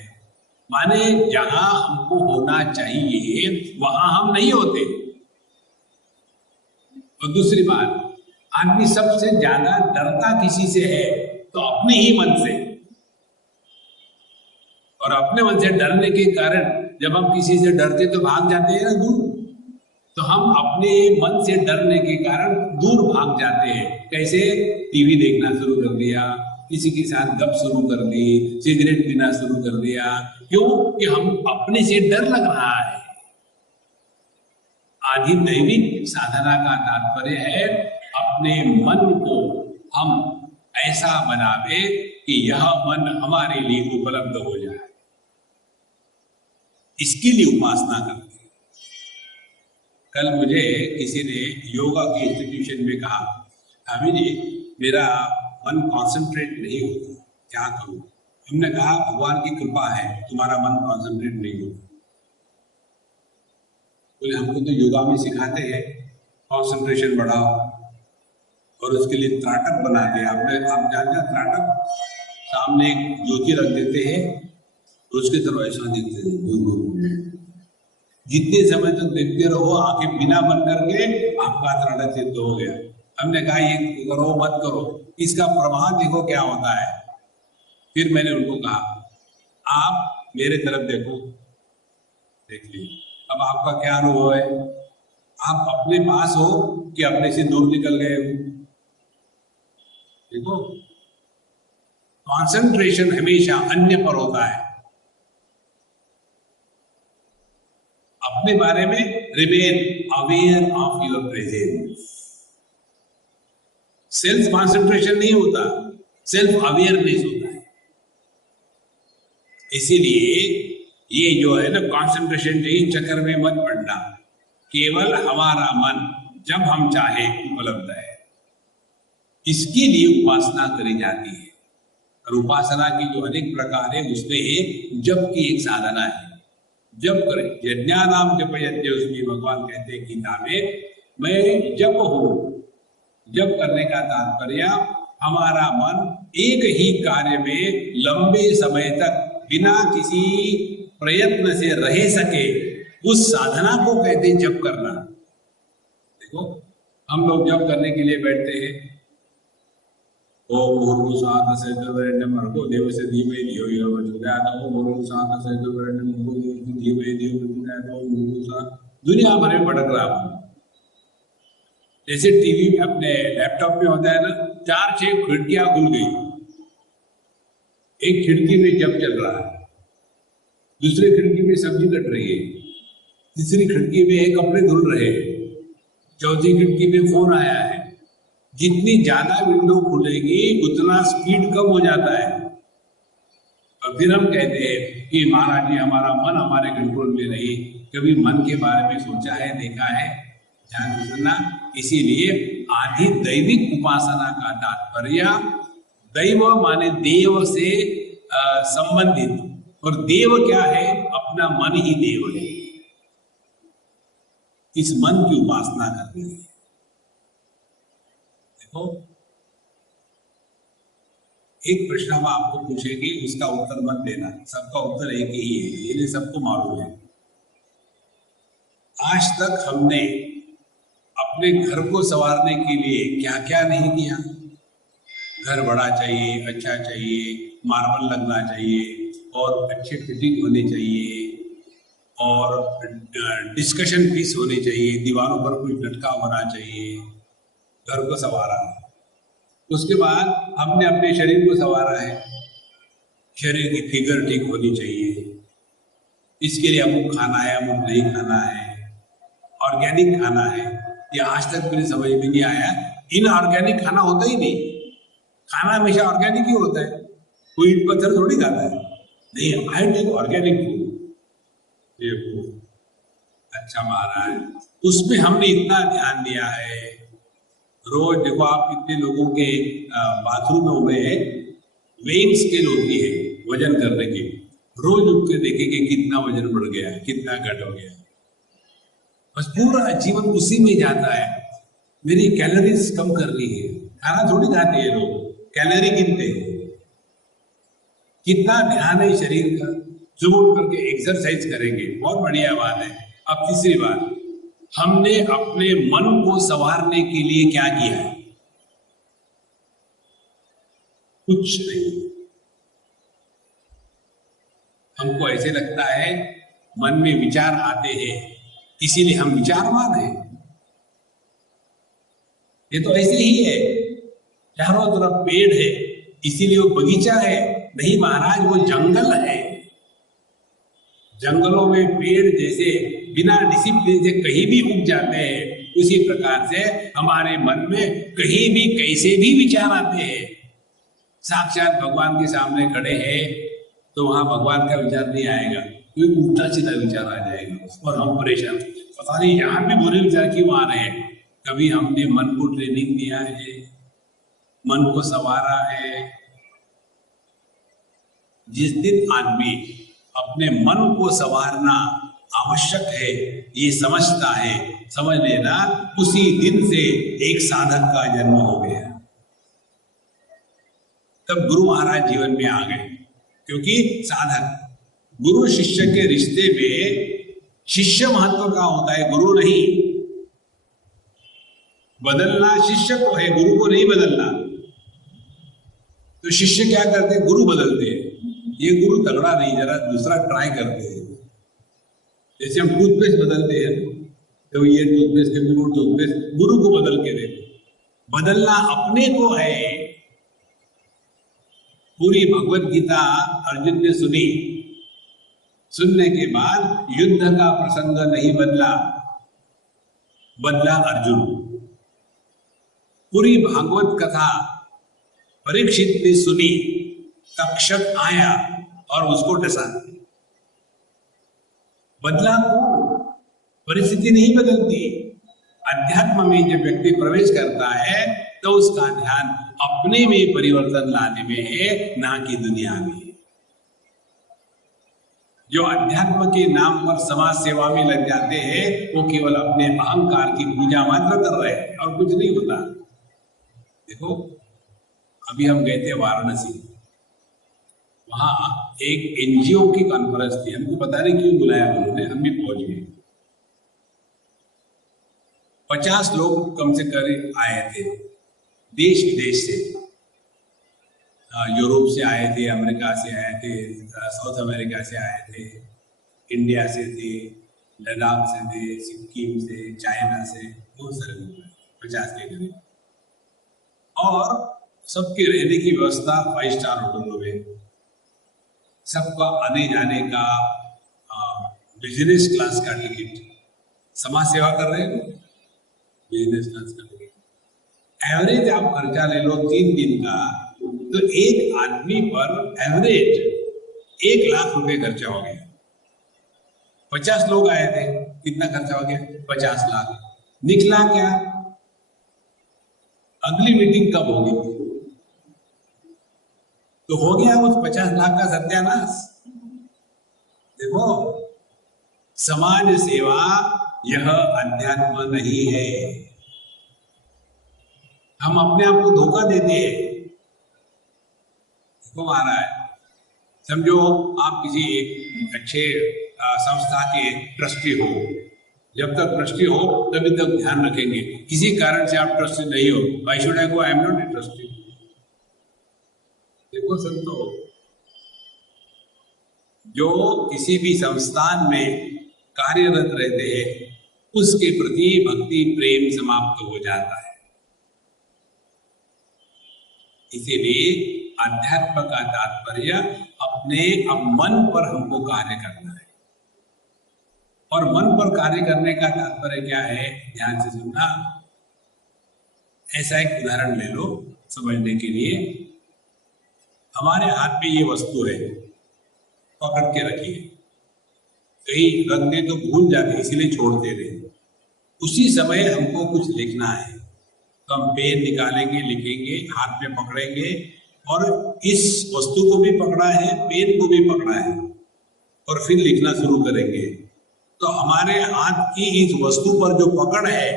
माने जहां हमको होना चाहिए वहां हम नहीं होते। और दूसरी बात, आदमी सबसे ज्यादा डरता किसी से है तो अपने ही मन से। और अपने मन से डरने के कारण जब हम किसी से डरते तो भाग जाते हैं ना दूर। तो हम अपने मन से डरने के कारण दूर भाग जाते हैं। कैसे? टीवी देखना शुरू कर दिया, किसी के साथ गप शुरू कर दी, सिगरेट पीना शुरू कर दिया। क्यों? कि हम अपने से डर लग रहा है। आदि दैविक साधना का तात्पर्य है अपने मन को हम ऐसा बनावे कि यह मन हमारे लिए उपलब्ध हो जाए। इसके लिए उपासना करते हैं। कल मुझे किसी ने योगा के इंस्टीट्यूशन में कहा, स्वामी जी मेरा मन कॉन्सेंट्रेट नहीं होता, क्या करूं? हमने कहा भगवान की कृपा है, तुम्हारा मन कॉन्सेंट्रेट नहीं होता। बोले हमको तो योगा में सिखाते हैं कॉन्सेंट्रेशन बढ़ाओ, और उसके लिए त्राटक बनाते हैं। आप जानते हैं त्राटक? सामने एक ज्योति रख देते हैं उसकी तरफ ऐसा देखते रहो, दूर दूर। जितने समय तक देखते रहो, आंखें बिना बंद करके आपका दृढ़ सिद्ध हो गया। हमने कहा ये करो मत करो, इसका प्रभाव देखो क्या होता है। फिर मैंने उनको कहा आप मेरे तरफ देखो, देख लीजिए अब आपका क्या अनुभव है, आप अपने पास हो कि अपने से दूर निकल गए हो। देखो कंसंट्रेशन हमेशा अन्य पर होता है, अपने बारे में remain aware of your presence. Self concentration नहीं होता, सेल्फ अवेयरनेस होता है। इसीलिए ये जो है ना कंसंट्रेशन चाहिए, चक्कर में मत पड़ना। केवल हमारा मन जब हम चाहे उपलब्ध है, इसके लिए उपासना करी जाती है। और उपासना की जो अनेक प्रकार है उसमें एक जप की एक साधना है। जप करें, यज्ञानाम जप यज्ञ, उसमें भगवान कहते हैं गीता में, मैं जप हूं। जप करने का तात्पर्य हमारा मन एक ही कार्य में लंबे समय तक बिना किसी प्रयत्न से रह सके, उस साधना को कहते हैं जप करना। देखो हम लोग जप करने के लिए बैठते हैं, ओम भूर्भुवस्सुवः तत्सवितुर्वरेण्यं भर्गो देवस्य धीमहि धियो यो न प्रचोदयात्। ओम भूर्भुवस्सुवः तत्सवितुर्वरेण्यं भर्गो देवस्य धीमहि धियो न प्रचोदयात्। ओम भूर्भुवस्सुवः। दुनिया भर में भटक रहा हूं। जैसे टीवी में अपने लैपटॉप में होता है ना, 4-6 खिड़कियां खुल गई, एक खिड़की में जप चल रहा है, दूसरी खिड़की में सब्जी कट रही है, तीसरी खिड़की में कपड़े धुल रहे हैं, चौथी खिड़की में फोन आया है। जितनी ज्यादा विंडो खुलेगी उतना स्पीड कम हो जाता है। और फिर हम कहते हैं कि महाराज जी हमारा मन हमारे कंट्रोल में नहीं। कभी मन के बारे में सोचा है, देखा है? ध्यान से सुनना। इसीलिए आदि दैविक उपासना का तात्पर्य दैव माने देव से संबंधित, और देव क्या है? अपना मन ही देव है। इस मन की उपासना करनी है। देखो एक प्रश्न हम आपको पूछेंगे, उसका उत्तर मत देना, सबका उत्तर एक ही है, ये सबको मालूम है। आज तक हमने अपने घर को संवारने के लिए क्या क्या नहीं किया। घर बड़ा चाहिए, अच्छा चाहिए, मार्बल लगना चाहिए, और अच्छे फिटिंग होने चाहिए, और डिस्कशन पीस होने चाहिए, दीवारों पर कुछ लटका होना चाहिए। घर को संवारा। उसके बाद हमने अपने शरीर को संवारा है, शरीर की फिगर ठीक होनी चाहिए। इसके लिए अमुक खाना है, अमुक नहीं खाना है, ऑर्गेनिक खाना है। ये आज तक मेरी समझ में नहीं आया, इनऑर्गेनिक खाना होता ही नहीं। खाना हमेशा ऑर्गेनिक ही होता है, कोई ईंट पत्थर थोड़ी खाता है। नहीं, आई टेक ऑर्गेनिक फूड। ये अच्छा महाराज, उसमें हमने इतना ध्यान दिया है। रोज देखो आप कितने लोगों के बाथरूमों में वेइंग स्केल होती है वजन करने की, रोज उठ के देखेंगे कितना वजन बढ़ गया, कितना घट हो गया। बस पूरा जीवन उसी में जाता है। मेरी कैलोरीज कम करनी है, खाना थोड़ी खाते हैं लोग, कैलोरी गिनते हैं। कितना ध्यान है शरीर का। सुबह उठ करके एक्सरसाइज करेंगे, बहुत बढ़िया बात है। अब तीसरी बात, हमने अपने मन को संवारने के लिए क्या किया है? कुछ नहीं। हमको ऐसे लगता है मन में विचार आते हैं, इसीलिए हम विचारवान हैं। ये तो ऐसे ही है, चारों तरफ पेड़ है इसीलिए वो बगीचा है। नहीं महाराज, वो जंगल है। जंगलों में पेड़ जैसे बिना डिसिप्लिन से कहीं भी उग जाते हैं, उसी प्रकार से हमारे मन में कहीं भी कैसे भी विचार आते हैं। साक्षात भगवान के सामने खड़े हैं तो वहां भगवान का विचार नहीं आएगा, कोई उल्टा सीधा विचार आ जाएगा और हम परेशान, पता नहीं यहाँ भी बुरे विचार क्यों आ रहे हैं। कभी हमने मन को ट्रेनिंग दिया है, मन को संवारा है? जिस दिन आदमी अपने मन को संवारना आवश्यक है ये समझता है, समझ लेना उसी दिन से एक साधक का जन्म हो गया। तब गुरु महाराज जीवन में आ गए, क्योंकि साधक गुरु शिष्य के रिश्ते में शिष्य महत्व का होता है, गुरु नहीं। बदलना शिष्य को है, गुरु को नहीं बदलना। तो शिष्य क्या करते हैं, गुरु बदलते हैं। ये गुरु तगड़ा नहीं, जरा दूसरा ट्राई करते हैं। जैसे हम टूथपेस्ट बदलते हैं, तो ये टूथपेस्ट के वो टूथपेस्ट, गुरु को बदल के देखो। बदलना अपने को है। पूरी भगवत गीता अर्जुन ने सुनी, सुनने के बाद युद्ध का प्रसंग नहीं बदला, बदला अर्जुन। पूरी भागवत कथा परीक्षित ने सुनी, तक्षक आया और उसको डसा। बदला कौन? परिस्थिति नहीं बदलती। अध्यात्म में जब व्यक्ति प्रवेश करता है तो उसका ध्यान अपने में परिवर्तन लाने में है, ना कि दुनिया में। जो अध्यात्म के नाम पर समाज सेवा में लग जाते हैं, वो केवल अपने अहंकार की पूजा मात्र कर रहे हैं और कुछ नहीं होता। देखो, अभी हम गए थे वाराणसी, वहां एक एनजीओ की कॉन्फ्रेंस थी। हमको पता नहीं क्यों बुलाया उन्होंने, हम भी पहुंच गए। 50 लोग कम से कम आए थे, देश विदेश से। यूरोप से आए थे, अमेरिका से आए थे, साउथ अमेरिका से आए थे, इंडिया से थे, लद्दाख से थे, सिक्किम से, चाइना से, बहुत सारे लोग, 50 के करीब। और सबके रहने की व्यवस्था 5 स्टार होटलों में, सबका आने जाने का बिजनेस क्लास का टिकट। समाज सेवा कर रहे हैं, बिजनेस क्लास का टिकट। एवरेज आप खर्चा ले लो 3 दिन का, तो एक आदमी पर एवरेज 1 लाख रुपए खर्चा हो गया। 50 लोग आए थे, कितना खर्चा हो गया? 50 लाख। निकला क्या? अगली मीटिंग कब होगी? तो हो गया उस 50 लाख का सत्यानाश। देखो, समाज सेवा यह अध्यात्म नहीं है। हम अपने आप को धोखा देते हैं। देखो आ रहा है, समझो आप किसी एक अच्छे संस्था के ट्रस्टी हो। जब तक ट्रस्टी हो तभी तक ध्यान रखेंगे। किसी कारण से आप ट्रस्टी नहीं हो, why should I go, I am not a trustee. देखो संतो, जो किसी भी संस्थान में कार्यरत रहते हैं, उसके प्रति भक्ति प्रेम समाप्त हो जाता है। इसीलिए अध्यात्म का तात्पर्य अपने अब मन पर हमको कार्य करना है। और मन पर कार्य करने का तात्पर्य क्या है, ध्यान से सुनना। ऐसा एक उदाहरण ले लो समझने के लिए। हमारे हाथ में ये वस्तु है, पकड़ के रखिए। कहीं रख दे तो भूल जाते, इसीलिए छोड़ते रहे। उसी समय हमको कुछ लिखना है, तो हम पेन निकालेंगे, लिखेंगे, हाथ में पकड़ेंगे, और इस वस्तु को भी पकड़ा है, पेन को भी पकड़ा है, और फिर लिखना शुरू करेंगे। तो हमारे हाथ की इस वस्तु पर जो पकड़ है,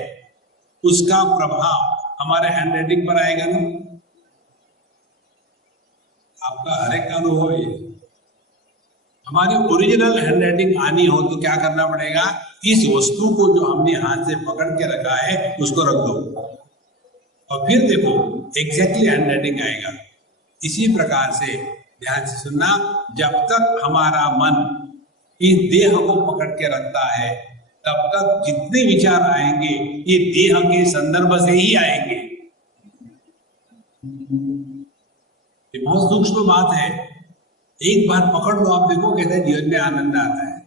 उसका प्रभाव हमारे हैंडराइटिंग पर आएगा ना। आपका हर एक का अनुभव है। हमारी ओरिजिनल हैंडराइटिंग आनी हो तो क्या करना पड़ेगा? इस वस्तु को जो हमने हाथ से पकड़ के रखा है, उसको रख दो, और फिर देखो एग्जैक्टली हैंडराइटिंग आएगा। इसी प्रकार से ध्यान से सुनना, जब तक हमारा मन इस देह को पकड़ के रखता है, तब तक जितने विचार आएंगे ये देह के संदर्भ से ही आएंगे। ये बहुत सूक्ष्म बात है। एक बार पकड़ लो, आप देखो कैसे जीवन में आनंद आता है।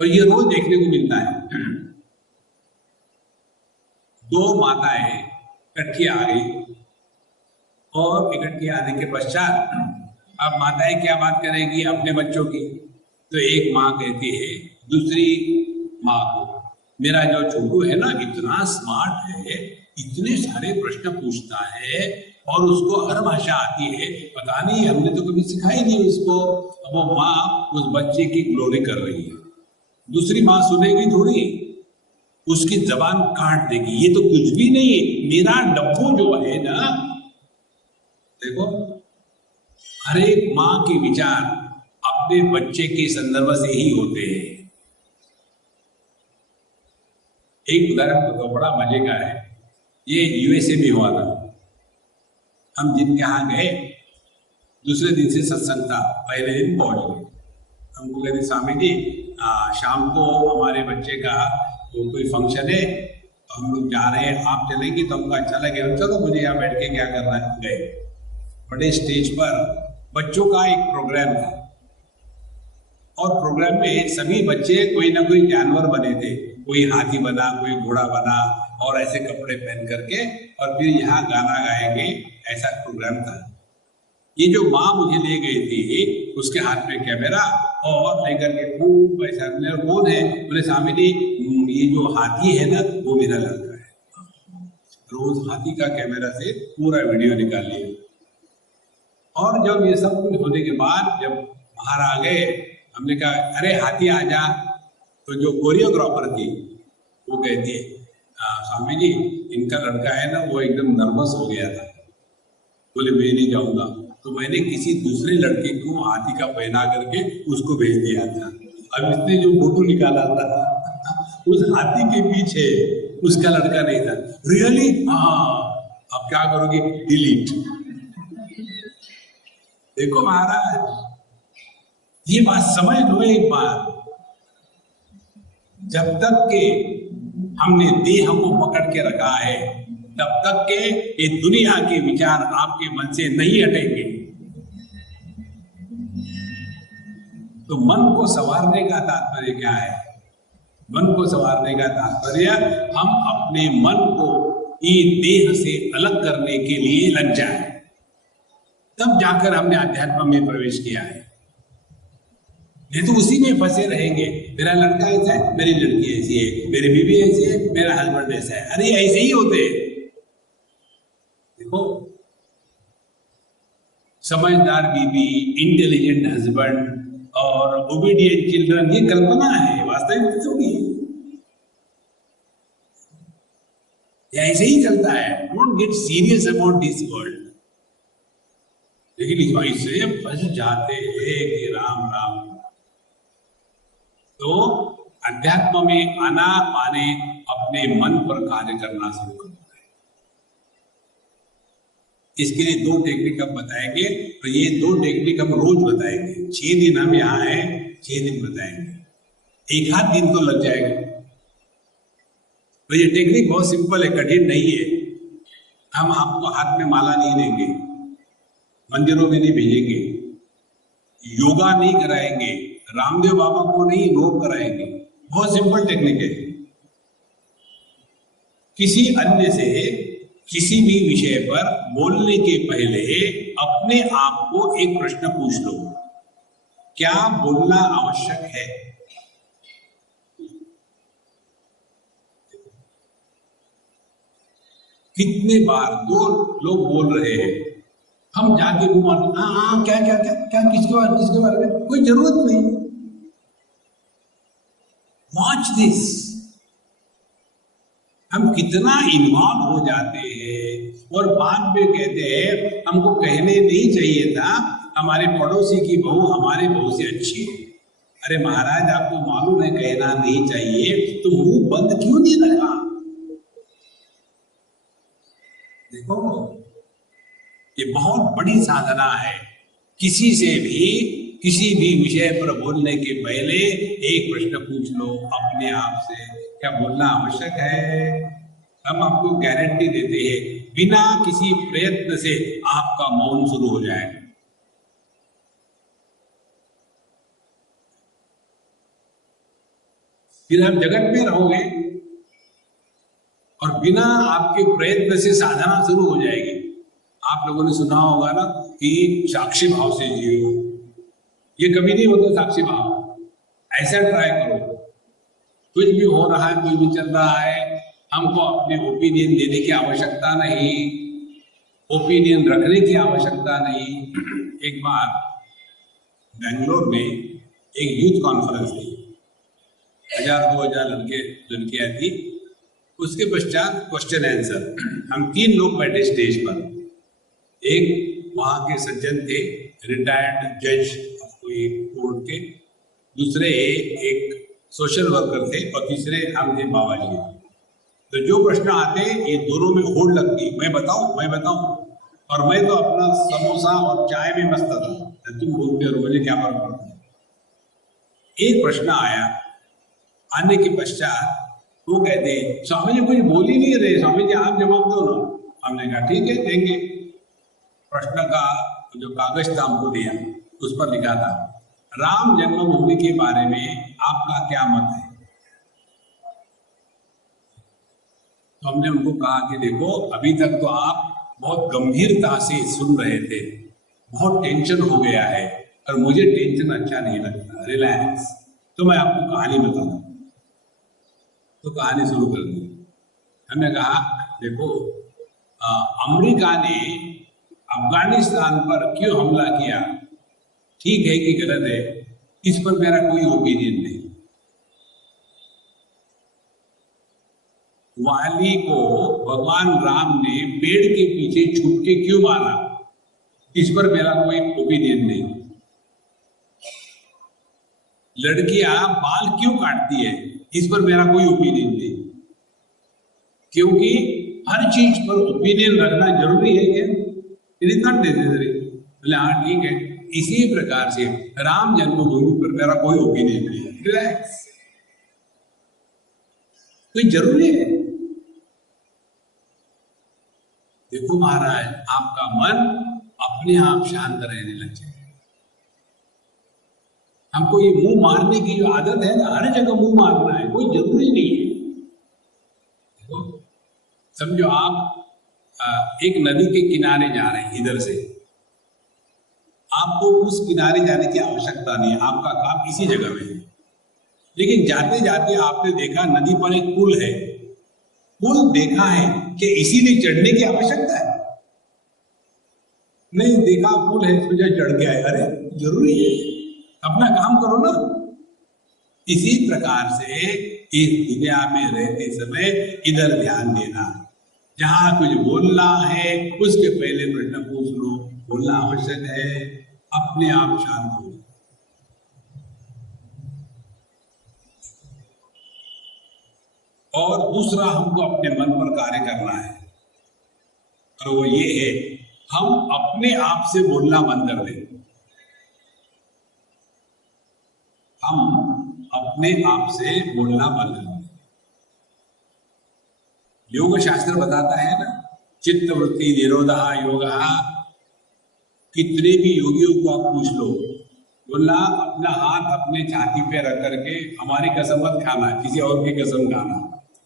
और ये रोज देखने को मिलता है। 2 माताएं इकट्ठी आ गई, और इकट्ठी आने के पश्चात अब माताएं क्या बात करेगी अपने बच्चों की। तो एक माँ कहती है दूसरी माँ को, मेरा जो छोटू है ना, इतना स्मार्ट है, इतने सारे प्रश्न पूछता है, और उसको हर भाषा आती है, पता नहीं हमने तो कभी सिखाई नहीं उसको। वो माँ उस बच्चे की ग्लोरी कर रही है। दूसरी माँ सुनेगी थोड़ी, उसकी जबान काट देगी, ये तो कुछ भी नहीं है, मेरा डब्बू जो है ना। देखो, हर एक माँ के विचार अपने बच्चे के संदर्भ से ही होते हैं। एक उदाहरण तो बड़ा मजे का है, ये यूएसए में हुआ था। हम जिनके यहाँ गए, दूसरे दिन से सत्संग था, पहले दिन पहुंच गए। हमको कहते स्वामी जी शाम को हमारे बच्चे का तो कोई फंक्शन है, तो हम लोग जा रहे हैं, आप चलेंगे? तो हमको अच्छा लगे, चलो मुझे यहाँ बैठ के क्या करना है। गए, बड़े स्टेज पर बच्चों का एक प्रोग्राम था, और प्रोग्राम में सभी बच्चे कोई ना कोई जानवर बने थे, कोई हाथी बना, कोई घोड़ा बना, और ऐसे कपड़े पहन करके, और फिर यहाँ गाना गाएंगे, ऐसा प्रोग्राम था। ये जो माँ मुझे ले गई थी, उसके हाथ में कैमरा और लेकर के खूब ऐसा, कौन है? बोले स्वामी जी ये जो हाथी है ना, वो मेरा लड़का है। रोज हाथी का कैमरा से पूरा वीडियो निकाल लिया। और जब ये सब कुछ होने के बाद जब बाहर आ गए, हमने कहा अरे हाथी आ जा। तो जो कोरियोग्राफर थी वो कहती है स्वामी जी इनका लड़का है ना, वो एकदम नर्वस हो गया था, बोले मैं नहीं जाऊंगा। तो मैंने किसी दूसरे लड़के को हाथी का पहना करके उसको भेज दिया था। अब इसने जो फोटो निकाला था उस हाथी के पीछे उसका लड़का नहीं था। रियली? हाँ। अब क्या करोगे? डिलीट। देखो महाराज, ये बात समझ लो एक बार, जब तक के हमने देह को पकड़ के रखा है, तब तक के ये दुनिया के विचार आपके मन से नहीं हटेंगे। तो मन को संवारने का तात्पर्य क्या है? मन को संवारने का तात्पर्य हम अपने मन को ये देह से अलग करने के लिए लग जाए, तब जाकर हमने अध्यात्म में प्रवेश किया है। नहीं तो उसी में फंसे रहेंगे। मेरा लड़का ऐसा है, मेरी लड़की ऐसी है, मेरी बीवी ऐसी है, मेरा हस्बैंड ऐसा है। अरे ऐसे ही होते हैं। देखो, समझदार बीवी, इंटेलिजेंट हस्बैंड और ओबीडिएंट चिल्ड्रन, ये कल्पना है, वास्तविक थोड़ी है। ऐसे ही चलता है। Don't get serious about this world. लेकिन इससे फंस जाते हैं कि राम राम। तो अध्यात्म में आना माने अपने मन पर कार्य करना शुरू करना है। इसके लिए 2 टेक्निक हम बताएंगे, तो ये 2 टेक्निक हम रोज बताएंगे। 6 दिन हम यहाँ हैं, 6 दिन बताएंगे। एक आध दिन तो लग जाएगा। तो ये टेक्निक बहुत सिंपल है, कठिन नहीं है। हम आपको हाथ में माला नहीं देंगे, मंदिरों में नहीं भेजेंगे, योगा नहीं कराएंगे, रामदेव बाबा को नहीं योग कराएंगे। बहुत सिंपल टेक्निक है। किसी अन्य से किसी भी विषय पर बोलने के पहले अपने आप को एक प्रश्न पूछ लो, क्या बोलना आवश्यक है? कितने बार 2 लोग बोल रहे हैं, हम जाके हाँ क्या क्या क्या क्या किसके बारे में, कोई जरूरत नहीं। Watch this. हम कितना इन्वॉल्व हो जाते हैं और बाद में कहते हैं हमको कहने नहीं चाहिए था, हमारे पड़ोसी की बहू हमारे बहू से अच्छी है। अरे महाराज, आपको मालूम है कहना नहीं चाहिए, तो मुंह बंद क्यों नहीं रखा? देखो, ये बहुत बड़ी साधना है। किसी से भी किसी भी विषय पर बोलने के पहले एक प्रश्न पूछ लो अपने आप से, क्या बोलना आवश्यक है? हम आपको गारंटी देते हैं, बिना किसी प्रयत्न से आपका मौन शुरू हो जाएगा। फिर आप जगत में रहोगे और बिना आपके प्रयत्न से साधना शुरू हो जाएगी। आप लोगों ने सुना होगा ना कि साक्षी भाव से जियो। ये कभी नहीं होता साक्षी भाव। ऐसा ट्राई करो, कुछ भी हो रहा है, कुछ भी चल रहा है, हमको अपने ओपिनियन देने की आवश्यकता नहीं, ओपिनियन रखने की आवश्यकता नहीं। एक बार बेंगलोर में एक यूथ कॉन्फ्रेंस थी, 1000-2000 लड़कियां थी। उसके पश्चात क्वेश्चन आंसर, हम 3 लोग बैठे स्टेज पर। एक वहां के सज्जन थे, रिटायर्ड जज ऑफ कोई एक कोर्ट के, दूसरे एक सोशल वर्कर थे और तीसरे हम थे बाबा जी। तो जो प्रश्न आते ये दोनों में होड़ लगती, मैं बताऊं, और मैं तो अपना समोसा और चाय में मस्त था, तुम बोलते हो मुझे क्या फर्क पड़ता है। एक प्रश्न आया, आने के पश्चात वो कहते स्वामी जी कुछ बोल ही नहीं रहे, स्वामी जी आप जवाब दो ना। हमने कहा ठीक है देंगे। प्रश्न का जो कागज था हमको दिया, उस पर लिखा था राम जन्मभूमि के बारे में आपका क्या मत है। तो हमने उनको कहा कि देखो अभी तक तो आप बहुत गंभीरता से सुन रहे थे, बहुत टेंशन हो गया है और मुझे टेंशन अच्छा नहीं लगता, रिलैक्स। तो मैं आपको कहानी बता दूं। तो कहानी शुरू कर दी। हमने कहा देखो अमेरिका ने अफगानिस्तान पर क्यों हमला किया, ठीक है कि गलत है, इस पर मेरा कोई ओपिनियन नहीं। वाली को भगवान राम ने पेड़ के पीछे छुप के क्यों मारा, इस पर मेरा कोई ओपिनियन नहीं। लड़कियां बाल क्यों काटती है, इस पर मेरा कोई ओपिनियन नहीं। क्योंकि हर चीज पर ओपिनियन रखना जरूरी है क्या? It is not necessary. बोले हाँ ठीक है। इसी प्रकार से राम जन्मभूमि पर मेरा कोई ओपिनियन नहीं, रिलैक्स। कोई जरूरी है? देखो महाराज आपका मन अपने आप शांत रहने लग जाए। हमको ये मुंह मारने की जो आदत है ना, हर जगह मुंह मारना है, कोई जरूरी नहीं है। देखो समझो आप एक नदी के किनारे जा रहे हैं, इधर से आपको उस किनारे जाने की आवश्यकता नहीं है, आपका काम इसी जगह में है। लेकिन जाते जाते आपने देखा नदी पर एक पुल है, पुल देखा है कि इसीलिए चढ़ने की आवश्यकता है? नहीं देखा पुल है, सोचा चढ़ के आए, अरे जरूरी है, अपना काम करो ना। इसी प्रकार से इस दुनिया में रहते समय इधर ध्यान देना, जहां कुछ बोलना है उसके पहले प्रश्न पूछ लो, बोलना आवश्यक है, अपने आप शांत हो। और दूसरा हमको अपने मन पर कार्य करना है, और वो ये है हम अपने आप से बोलना बंद कर दें। हम अपने आप से बोलना बंद कर दें। योग शास्त्र बताता है ना, चित्त वृत्ति निरोधा योग। कितने भी योगियों को आप पूछ लो, बोला अपना हाथ अपने छाती पे रख करके हमारी कसम मत खाना, किसी और की कसम खाना,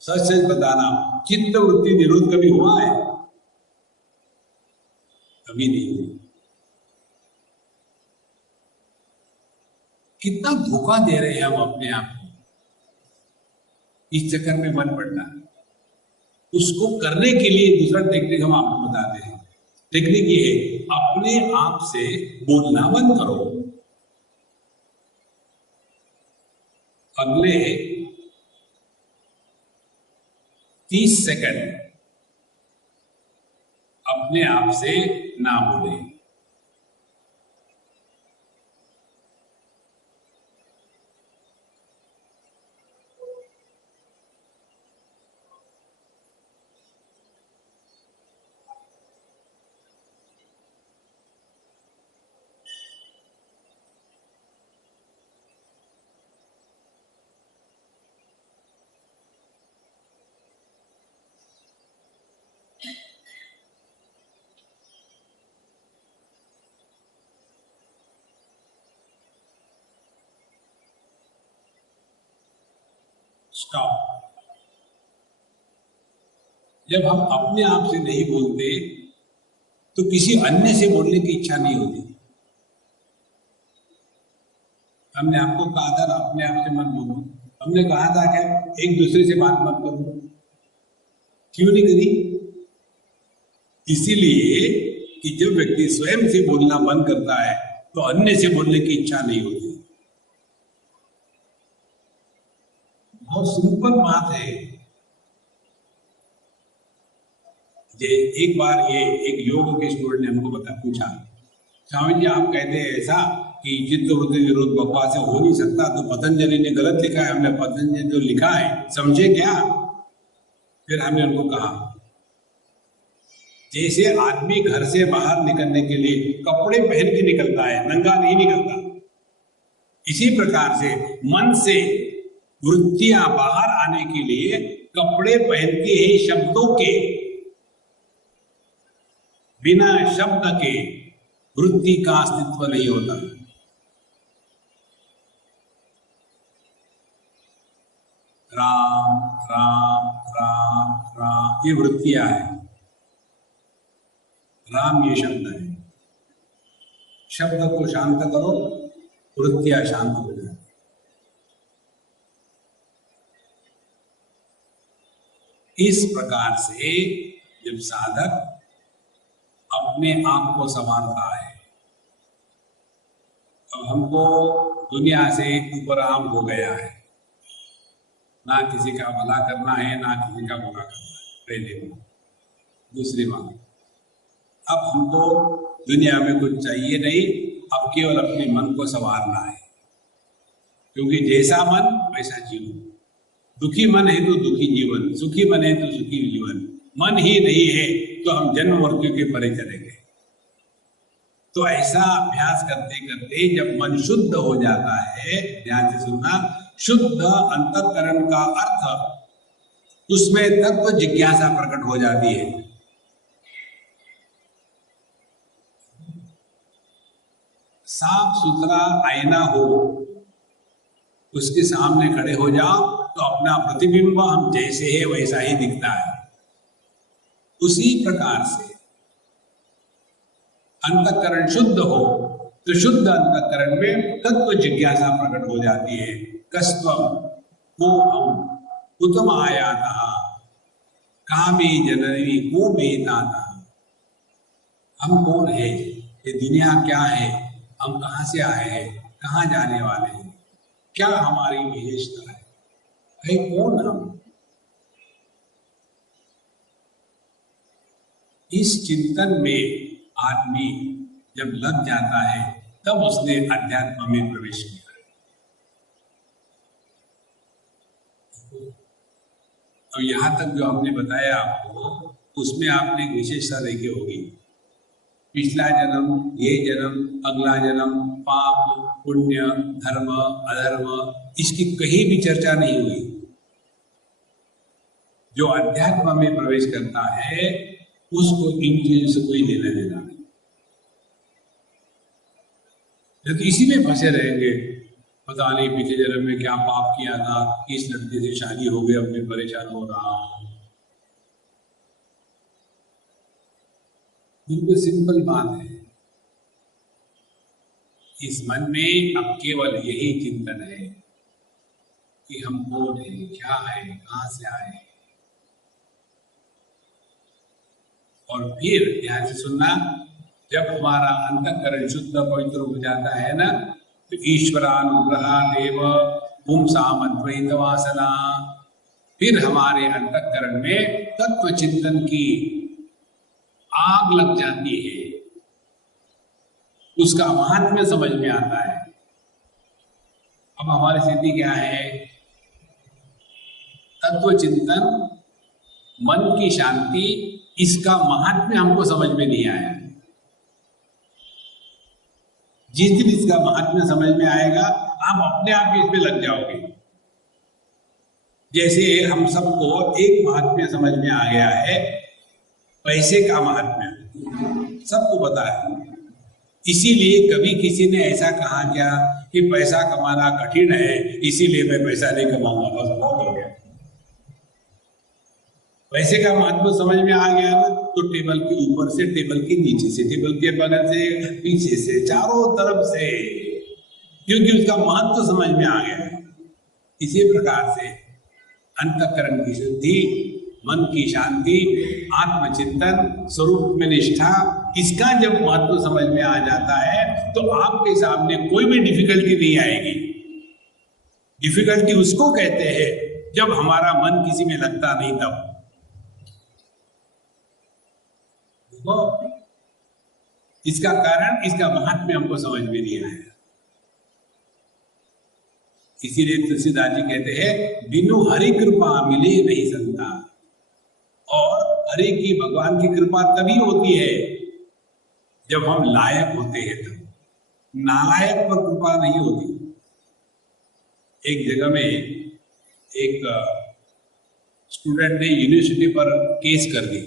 सच सच बताना, चित्त वृत्ति निरोध कभी हुआ है? कभी नहीं हुआ। कितना धोखा दे रहे हैं हम अपने आप को, इस चक्कर में मन पड़ना। उसको करने के लिए दूसरा टेक्निक हम आपको बताते हैं। टेक्निक ये है, अपने आप से बोलना बंद करो। अगले 30 सेकंड अपने आप से ना बोले। स्टॉप। जब हम अपने आप से नहीं बोलते तो किसी अन्य से बोलने की इच्छा नहीं होती। हमने आपको कहा था ना अपने आप से मत बोलो, हमने कहा था क्या एक दूसरे से बात मत करो, क्यों नहीं करी? इसीलिए कि जब व्यक्ति स्वयं से बोलना बंद करता है तो अन्य से बोलने की इच्छा नहीं होती। बहुत सिंपल बात है। एक बार ये एक योग के स्टूडेंट ने हमको पूछा, स्वामी जी आप कहते हैं ऐसा, कि चित्तवृत्ति विरोध बकवास से हो नहीं सकता, तो पतंजलि ने गलत लिखा है। हमने पतंजलि जो लिखा है समझे क्या? फिर हमने उनको कहा, जैसे आदमी घर से बाहर निकलने के लिए कपड़े पहन के निकलता है, नंगा नहीं निकलता, इसी प्रकार से मन से वृत्तियां बाहर आने के लिए कपड़े पहन के ही, शब्दों के बिना शब्द के वृत्ति का अस्तित्व नहीं होता। राम राम राम राम ये वृत्तियां है, राम ये शब्द है। शब्द को शांत करो, वृत्तियां शांत हो जाए। इस प्रकार से जब साधक अपने आप को संभालता है, अब हमको दुनिया से उपराम हो गया है, ना किसी का भला करना है ना किसी का बुरा करना है। पहले बात। दूसरी बात, अब हमको दुनिया में कुछ चाहिए नहीं, अब केवल अपने मन को संवारना है, क्योंकि जैसा मन वैसा जीवन। दुखी मन है तो दुखी जीवन, सुखी मन है तो सुखी जीवन। मन ही नहीं है तो हम जन्म मृत्यु के परे चलेंगे। तो ऐसा अभ्यास करते करते जब मन शुद्ध हो जाता है, ध्यान से सुनना, शुद्ध अंतःकरण का अर्थ उसमें तत्व जिज्ञासा प्रकट हो जाती है। साफ सुथरा आईना हो, उसके सामने खड़े हो जाओ तो अपना प्रतिबिंब हम जैसे है वैसा ही दिखता है। उसी प्रकार से अंतःकरण शुद्ध हो तो शुद्ध अंतःकरण में तत्व जिज्ञासा प्रकट हो जाती है। कस्त्वम को हम उत्तम आयाता कामे जननी को बेताता। हम कौन है, ये दुनिया क्या है, हम कहाँ से आए हैं, कहाँ जाने वाले हैं, क्या हमारी विशेषता है कौन हम। इस चिंतन में आदमी जब लग जाता है तब उसने अध्यात्म में प्रवेश किया। और यहां तक जो हमने बताया आपको, उसमें आपने एक विशेषता देखी होगी। पिछला जन्म, ये जन्म, अगला जन्म, पाप पुण्य, धर्म अधर्म, इसकी कहीं भी चर्चा नहीं हुई। जो अध्यात्म में प्रवेश करता है उसको इन चीजों से कोई लेना देना नहीं। जब इसी में फंसे रहेंगे, पता नहीं पिछले जन्म में क्या पाप किया था, किस लड़के से शादी हो गई, अब मैं परेशान हो रहा हूं। बिल्कुल सिंपल बात है। इस मन में अब केवल यही चिंतन है कि हम कौन है, क्या है, कहां से आए। और फिर ध्यान से सुनना, जब हमारा अंतःकरण शुद्ध पवित्र हो जाता है ना, तो ईश्वरानुग्रहादेव पुंसाम अद्वैत वासना, फिर हमारे अंतःकरण में तत्व चिंतन की आग लग जाती है, उसका महात्म्य समझ में आता है। अब हमारी स्थिति क्या है? तत्व चिंतन, मन की शांति, इसका महात्म्य हमको समझ में नहीं आया। जिस दिन इसका महात्म्य समझ में आएगा, आप अपने आप ही इसमें लग जाओगे। जैसे हम सबको एक महात्म्य समझ में आ गया है, पैसे का महात्म्य सबको पता है। इसीलिए कभी किसी ने ऐसा कहा क्या कि पैसा कमाना कठिन है, इसीलिए मैं पैसा नहीं कमाऊंगा, बस बहुत हो गया। पैसे का महत्व समझ में आ गया ना, तो टेबल के ऊपर से, टेबल के नीचे से, टेबल के बगल से, पीछे से, चारों तरफ से, क्योंकि उसका महत्व समझ में आ गया है। इसी प्रकार से अंतःकरण की शुद्धि, मन की शांति, आत्मचिंतन, स्वरूप में निष्ठा, इसका जब महत्व समझ में आ जाता है तो आपके सामने कोई भी डिफिकल्टी नहीं आएगी। डिफिकल्टी उसको कहते हैं जब हमारा मन किसी में लगता नहीं तब। इसका कारण, इसका महात्म्य हमको समझ में नहीं आया। इसीलिए तुलसीदास जी कहते हैं बिनु हरि कृपा मिले नहीं संता। और हरि की, भगवान की कृपा तभी होती है जब हम लायक होते हैं, तब। नालायक पर कृपा नहीं होती। एक जगह में एक स्टूडेंट ने यूनिवर्सिटी पर केस कर दी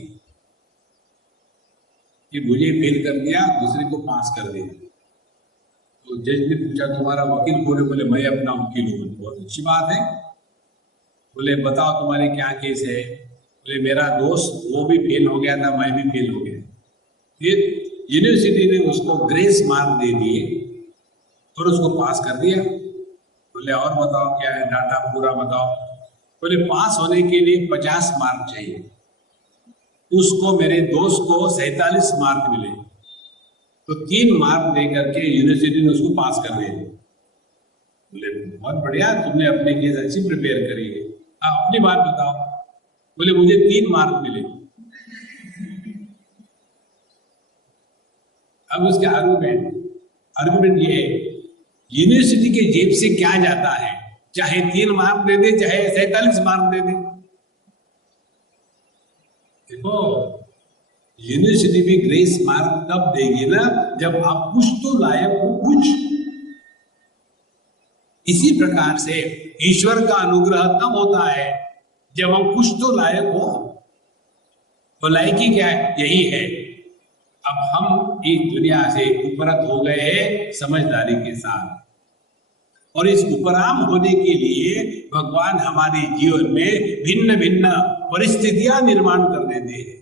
कि मुझे फेल कर दिया, दूसरे को पास कर दिया। तो जज ने पूछा तुम्हारा वकील कौन है? बोले मैं अपना वकील हूँ। बहुत अच्छी बात है। बोले बताओ तुम्हारे क्या केस है? बोले मेरा दोस्त वो भी फेल हो गया था, मैं भी फेल हो गया। फिर यूनिवर्सिटी ने उसको ग्रेस मार्क दे दिए और उसको पास कर दिया। बोले और बताओ क्या है, डाटा पूरा बताओ। बोले पास होने के लिए 50 मार्क चाहिए। उसको, मेरे दोस्त को 47 मार्क मिले, तो 3 मार्क देकर के यूनिवर्सिटी ने उसको पास कर दिया। बोले बहुत बढ़िया, तुमने अपने केस अच्छी प्रिपेयर करी है। अपनी बात बताओ। बोले मुझे 3 मार्क मिले। अब उसके आर्गुमेंट ये है, यूनिवर्सिटी के जेब से क्या जाता है, चाहे 3 मार्क दे दे, चाहे 47 मार्क दे दे। देखो, यूनिवर्सिटी भी ग्रेस मार्क तब देगी ना जब आप कुछ तो लायक हो, कुछ। इसी प्रकार से ईश्वर का अनुग्रह तब होता है जब हम कुछ तो लायक हो। तो लायकी क्या है? यही है, अब हम इस दुनिया से उपरत हो गए हैं समझदारी के साथ। और इस उपराम होने के लिए भगवान हमारे जीवन में भिन्न भिन्न परिस्थितियां निर्माण कर देते हैं।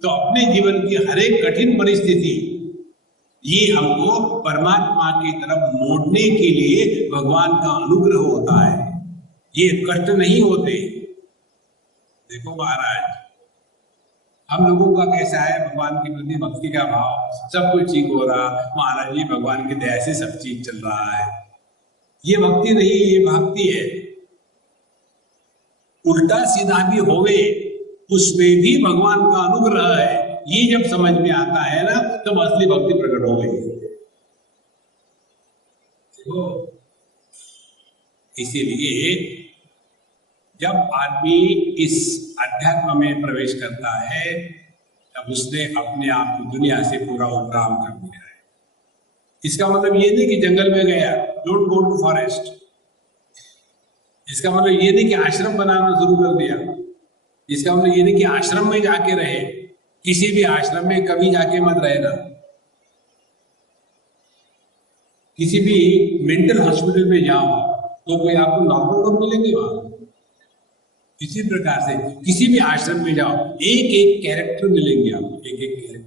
तो अपने जीवन की हर एक कठिन परिस्थिति ये हमको परमात्मा की तरफ मोड़ने के लिए भगवान का अनुग्रह होता है। ये कष्ट नहीं होते। देखो महाराज, हम लोगों का कैसा है, भगवान के प्रति भक्ति का भाव, सब कुछ ठीक हो रहा, महाराज जी भगवान की दया से सब ठीक चल रहा है। ये भक्ति नहीं, ये भक्ति है। उल्टा सीधा भी होवे उसमें भी भगवान का अनुग्रह है। ये जब समझ में आता है ना, तब असली भक्ति प्रकट हो गई। तो इसीलिए जब आदमी इस अध्यात्म में प्रवेश करता है, तब उसने अपने आप को दुनिया से पूरा उपराम कर दिया है। इसका मतलब ये नहीं कि जंगल में गया, डोंट गो टू फॉरेस्ट। इसका मतलब ये नहीं कि आश्रम बनाना शुरू कर दिया। इसका मतलब ये नहीं कि आश्रम में जाके रहे। किसी भी आश्रम में कभी जाके मत रहना। किसी भी मेंटल हॉस्पिटल में जाओ तो कोई आपको नॉर्मल लोग मिलेंगे वहां। इसी प्रकार से किसी भी आश्रम में जाओ, एक एक कैरेक्टर मिलेंगे आपको, एक एक कैरेक्टर।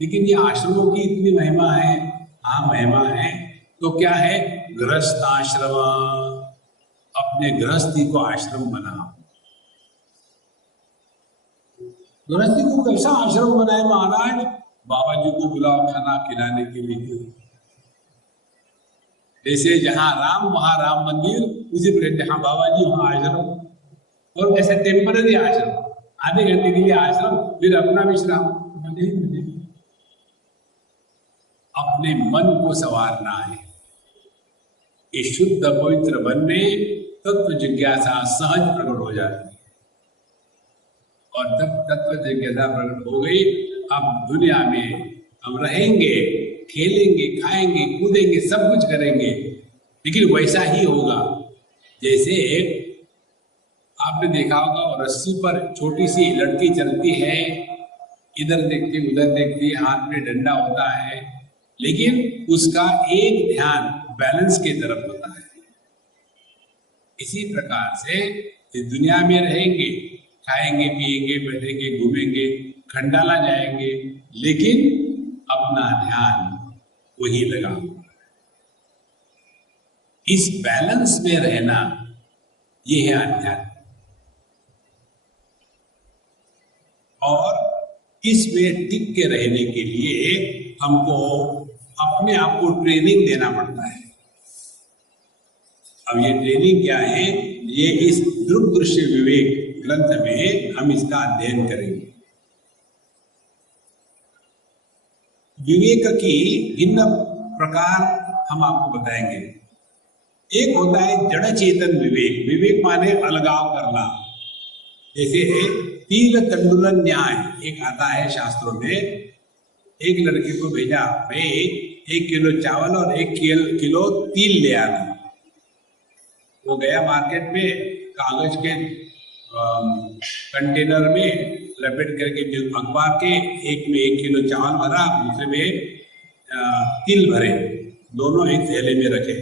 लेकिन ये आश्रमों की इतनी महिमा है। हाँ महिमा है, तो क्या है? गृहस्थ आश्रम। अपने गृहस्थी को आश्रम बनाओ। गृहस्थी को कैसा आश्रम बनाए महाराज? बाबा जी को बुलाओ खाना खिलाने के लिए। जैसे जहां राम वहां राम मंदिर, उसी प्रकार जहां बाबा जी वहां आश्रम। और ऐसे टेम्पररी आश्रम, आधे घंटे के लिए आश्रम, फिर अपना विश्राम। अपने मन को संवारना है। इस शुद्ध पवित्र मन में तत्व जिज्ञासा सहज प्रकट हो जाती है। और तब तत्व जिज्ञासा प्रकट हो गई, अब दुनिया में हम रहेंगे, खेलेंगे, खाएंगे, कूदेंगे, सब कुछ करेंगे, लेकिन वैसा ही होगा जैसे आपने देखा होगा रस्सी पर छोटी सी लड़की चलती है, इधर देखती उधर देखती, हाथ में डंडा होता है, लेकिन उसका एक ध्यान बैलेंस की तरफ होता है। इसी प्रकार से इस दुनिया में रहेंगे, खाएंगे, पिएंगे, बैठेंगे, घूमेंगे, खंडाला जाएंगे, लेकिन अपना ध्यान वही लगा हुआ है। इस बैलेंस में रहना, ये है अध्यात्म। और इसमें टिक के रहने के लिए हमको अपने आप को ट्रेनिंग देना पड़ता है। अब ये ट्रेनिंग क्या है? ये इस दृग दृश्य विवेक ग्रंथ में हम इसका अध्ययन करेंगे। विवेक की भिन्न प्रकार हम आपको बताएंगे। एक होता है जड़ चेतन विवेक। विवेक माने अलगाव करना। जैसे तीर तंडुल न्याय एक आता है शास्त्रों में। एक लड़के को भेजा, भाई 1 किलो चावल और 1 किलो तिल ले आना। वो गया मार्केट में, कागज के कंटेनर में लपेट करके अखबार के, एक में 1 किलो चावल भरा, दूसरे में तिल भरे, दोनों एक थैले में रखे,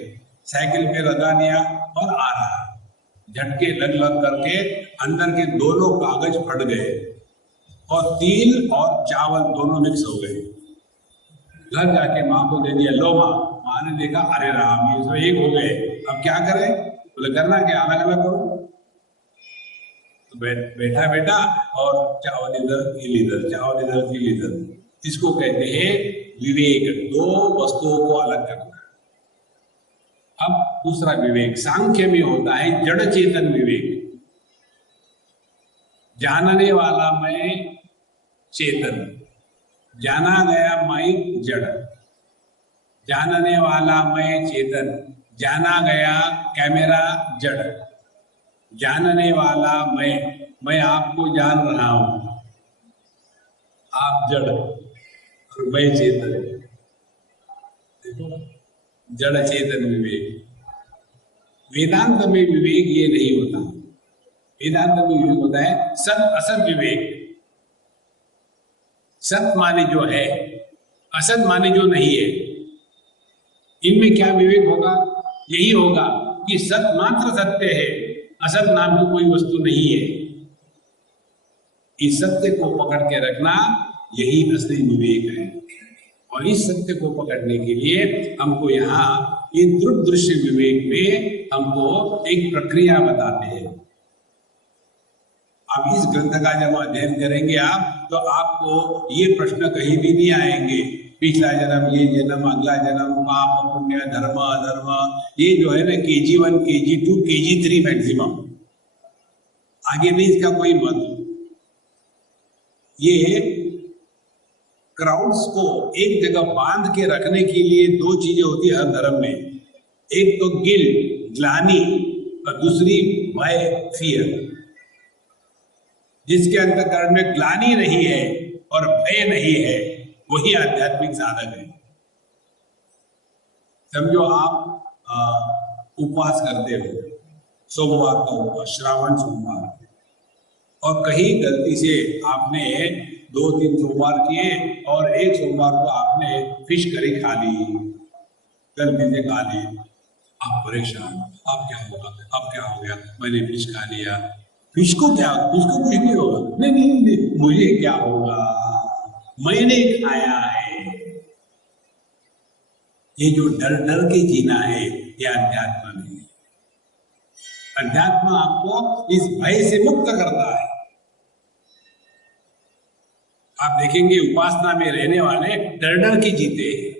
साइकिल पे लगा दिया और आ रहा। झटके लग लग करके अंदर के दोनों कागज फट गए और तिल और चावल दोनों मिक्स हो गए। घर जाके माँ को दे दिया, लो माँ। माँ ने देखा, अरे राम, ये तो एक हो गए, अब क्या करें? बोले करना क्या, अलग अलग करो। तो बैठा बेटा और चावल इधर तिल इधर, चावल इधर तिल इधर। इसको कहते हैं विवेक, दो वस्तुओं को अलग करना। अब दूसरा विवेक सांख्य में होता है जड़ चेतन विवेक। जानने वाला मैं चेतन, जाना गया मैं जड़। जानने वाला मैं चेतन, जाना गया कैमरा जड़। जानने वाला मैं आपको जान रहा हूं, आप जड़ और मैं चेतन। देखो, जड़ चेतन विवेक। वेदांत में विवेक ये नहीं होता। वेदांत में विवेक होता है सत असत विवेक। सत माने जो है, असत माने जो नहीं है। इनमें क्या विवेक होगा? यही होगा कि सत मात्र सत्य है, असत नाम की कोई वस्तु नहीं है। इस सत्य को पकड़ के रखना, यही असली विवेक है। और इस सत्य को पकड़ने के लिए हमको यहाँ ये दृढ़ दृश्य विवेक में हमको एक प्रक्रिया बताते हैं। अब इस ग्रंथ का जब अध्ययन करेंगे आप, तो आपको ये प्रश्न कहीं भी नहीं आएंगे, पिछला जन्म, ये जन्म, अगला जन्म, पाप पुण्य, धर्म अधर्म। ये जो है ना KG1, KG2, KG3 मैक्सिमम, आगे नहीं इसका कोई महत्व। ये क्राउड्स को एक जगह बांध के रखने के लिए दो चीजें होती है हर धर्म में। एक तो गिल्ट, ग्लानि, और दूसरी भय, फियर। जिसके अंतःकरण में ग्लानि नहीं है और भय नहीं है, वही आध्यात्मिक साधक है। समझो आप उपवास करते हो, सोमवार का उपवास, श्रावण सोमवार, और कहीं गलती से आपने 2-3 सोमवार किए और एक सोमवार को आपने फिश करी खा ली, गलती से खा ली। आप परेशान, अब क्या होगा, अब क्या हो गया, मैंने फिश खा लिया। फिश को क्या, फिश को कुछ नहीं होगा। नहीं नहीं नहीं, मुझे क्या होगा, मैंने खाया है। ये जो डर डर के जीना है, ये अध्यात्म नहीं है। अध्यात्म आपको इस भय से मुक्त करता है। आप देखेंगे उपासना में रहने वाले डर डर के जीते हैं,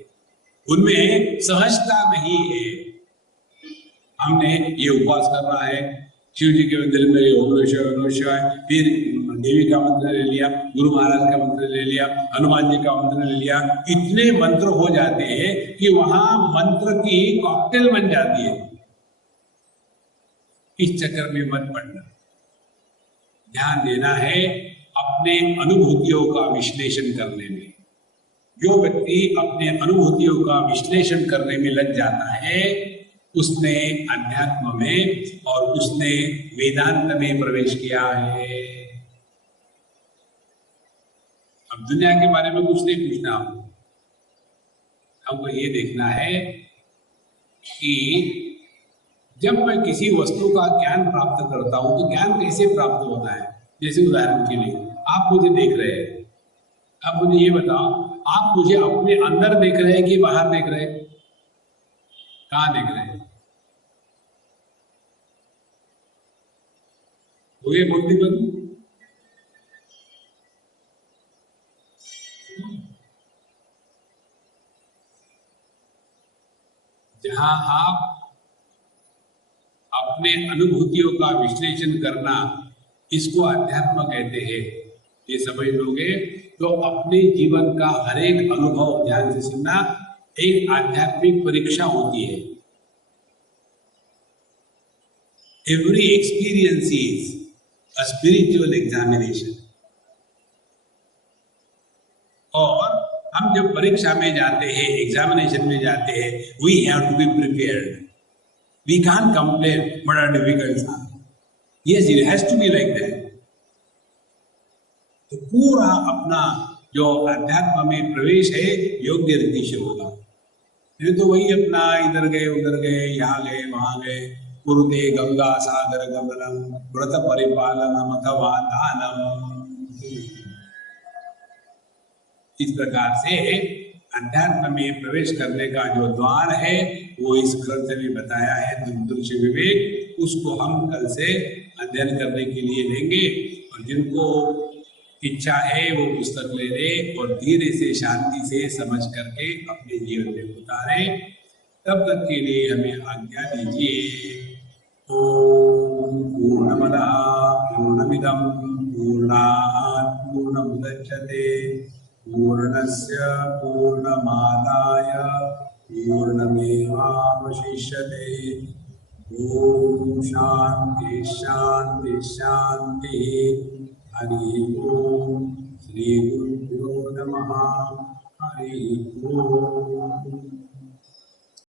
उनमें सहजता नहीं है। हमने ये उपवास करना है, शिव जी के मंदिर में ओम नमः शिवाय, नमः शिवाय, फिर देवी का मंत्र ले लिया, गुरु महाराज का मंत्र ले लिया, हनुमान जी का मंत्र ले लिया। इतने मंत्र हो जाते हैं कि वहां मंत्र की कॉकटेल बन जाती है। इस चक्कर में मत पड़ना। ध्यान देना है अपने अनुभूतियों का विश्लेषण करने में। जो व्यक्ति अपने अनुभूतियों का विश्लेषण करने में लग जाता है, उसने अध्यात्म में और उसने वेदांत में प्रवेश किया है। अब दुनिया के बारे में कुछ नहीं पूछना, हमको ये देखना है कि जब मैं किसी वस्तु का ज्ञान प्राप्त करता हूं तो ज्ञान कैसे प्राप्त होता है। जैसे उदाहरण के लिए आप मुझे देख रहे हैं, अब मुझे ये बताओ, आप मुझे अपने अंदर देख रहे हैं कि बाहर देख रहे हैं? कहां देख रहे हैं? हो गए बुद्धि बंद? जहां आप अपने अनुभूतियों का विश्लेषण करना, इसको अध्यात्म कहते हैं। ये समझ लोगे तो अपने जीवन का हर एक अनुभव ध्यान से सुनना, एक आध्यात्मिक परीक्षा होती है। Every experience is a spiritual examination. और हम जब परीक्षा में जाते हैं, एग्जामिनेशन में जाते हैं, we have to be prepared. We can't complain बड़ा डिफिकल्ट था। Yes, it has to be like that. तो पूरा अपना जो अध्यात्म में प्रवेश है योग्य रीति से होगा। फिर तो वही अपना इधर गए उधर गए, यहाँ गए वहां गए, कुरुते गंगा सागर गमनम व्रत परिपालनम अथवा दानम। इस प्रकार से अध्यात्म में प्रवेश करने का जो द्वार है वो इस ग्रंथ में बताया है, दुर्दृश्य विवेक। उसको हम कल से अध्ययन करने के लिए लेंगे, और जिनको इच्छा है वो पुस्तक ले ले और धीरे से शांति से समझ करके अपने जीवन में उतारे। तब तक के लिए हमें आज्ञा दीजिए। ओम पूर्णमदः पूर्णमिदं पूर्णात् पूर्णमुदच्यते पूर्णस्य पूर्णमादाय पूर्णमेवावशिष्यते। ओम शांति शांति शांति। हरि ओम। श्री गुरुभ्यो नमः। हरि ओम।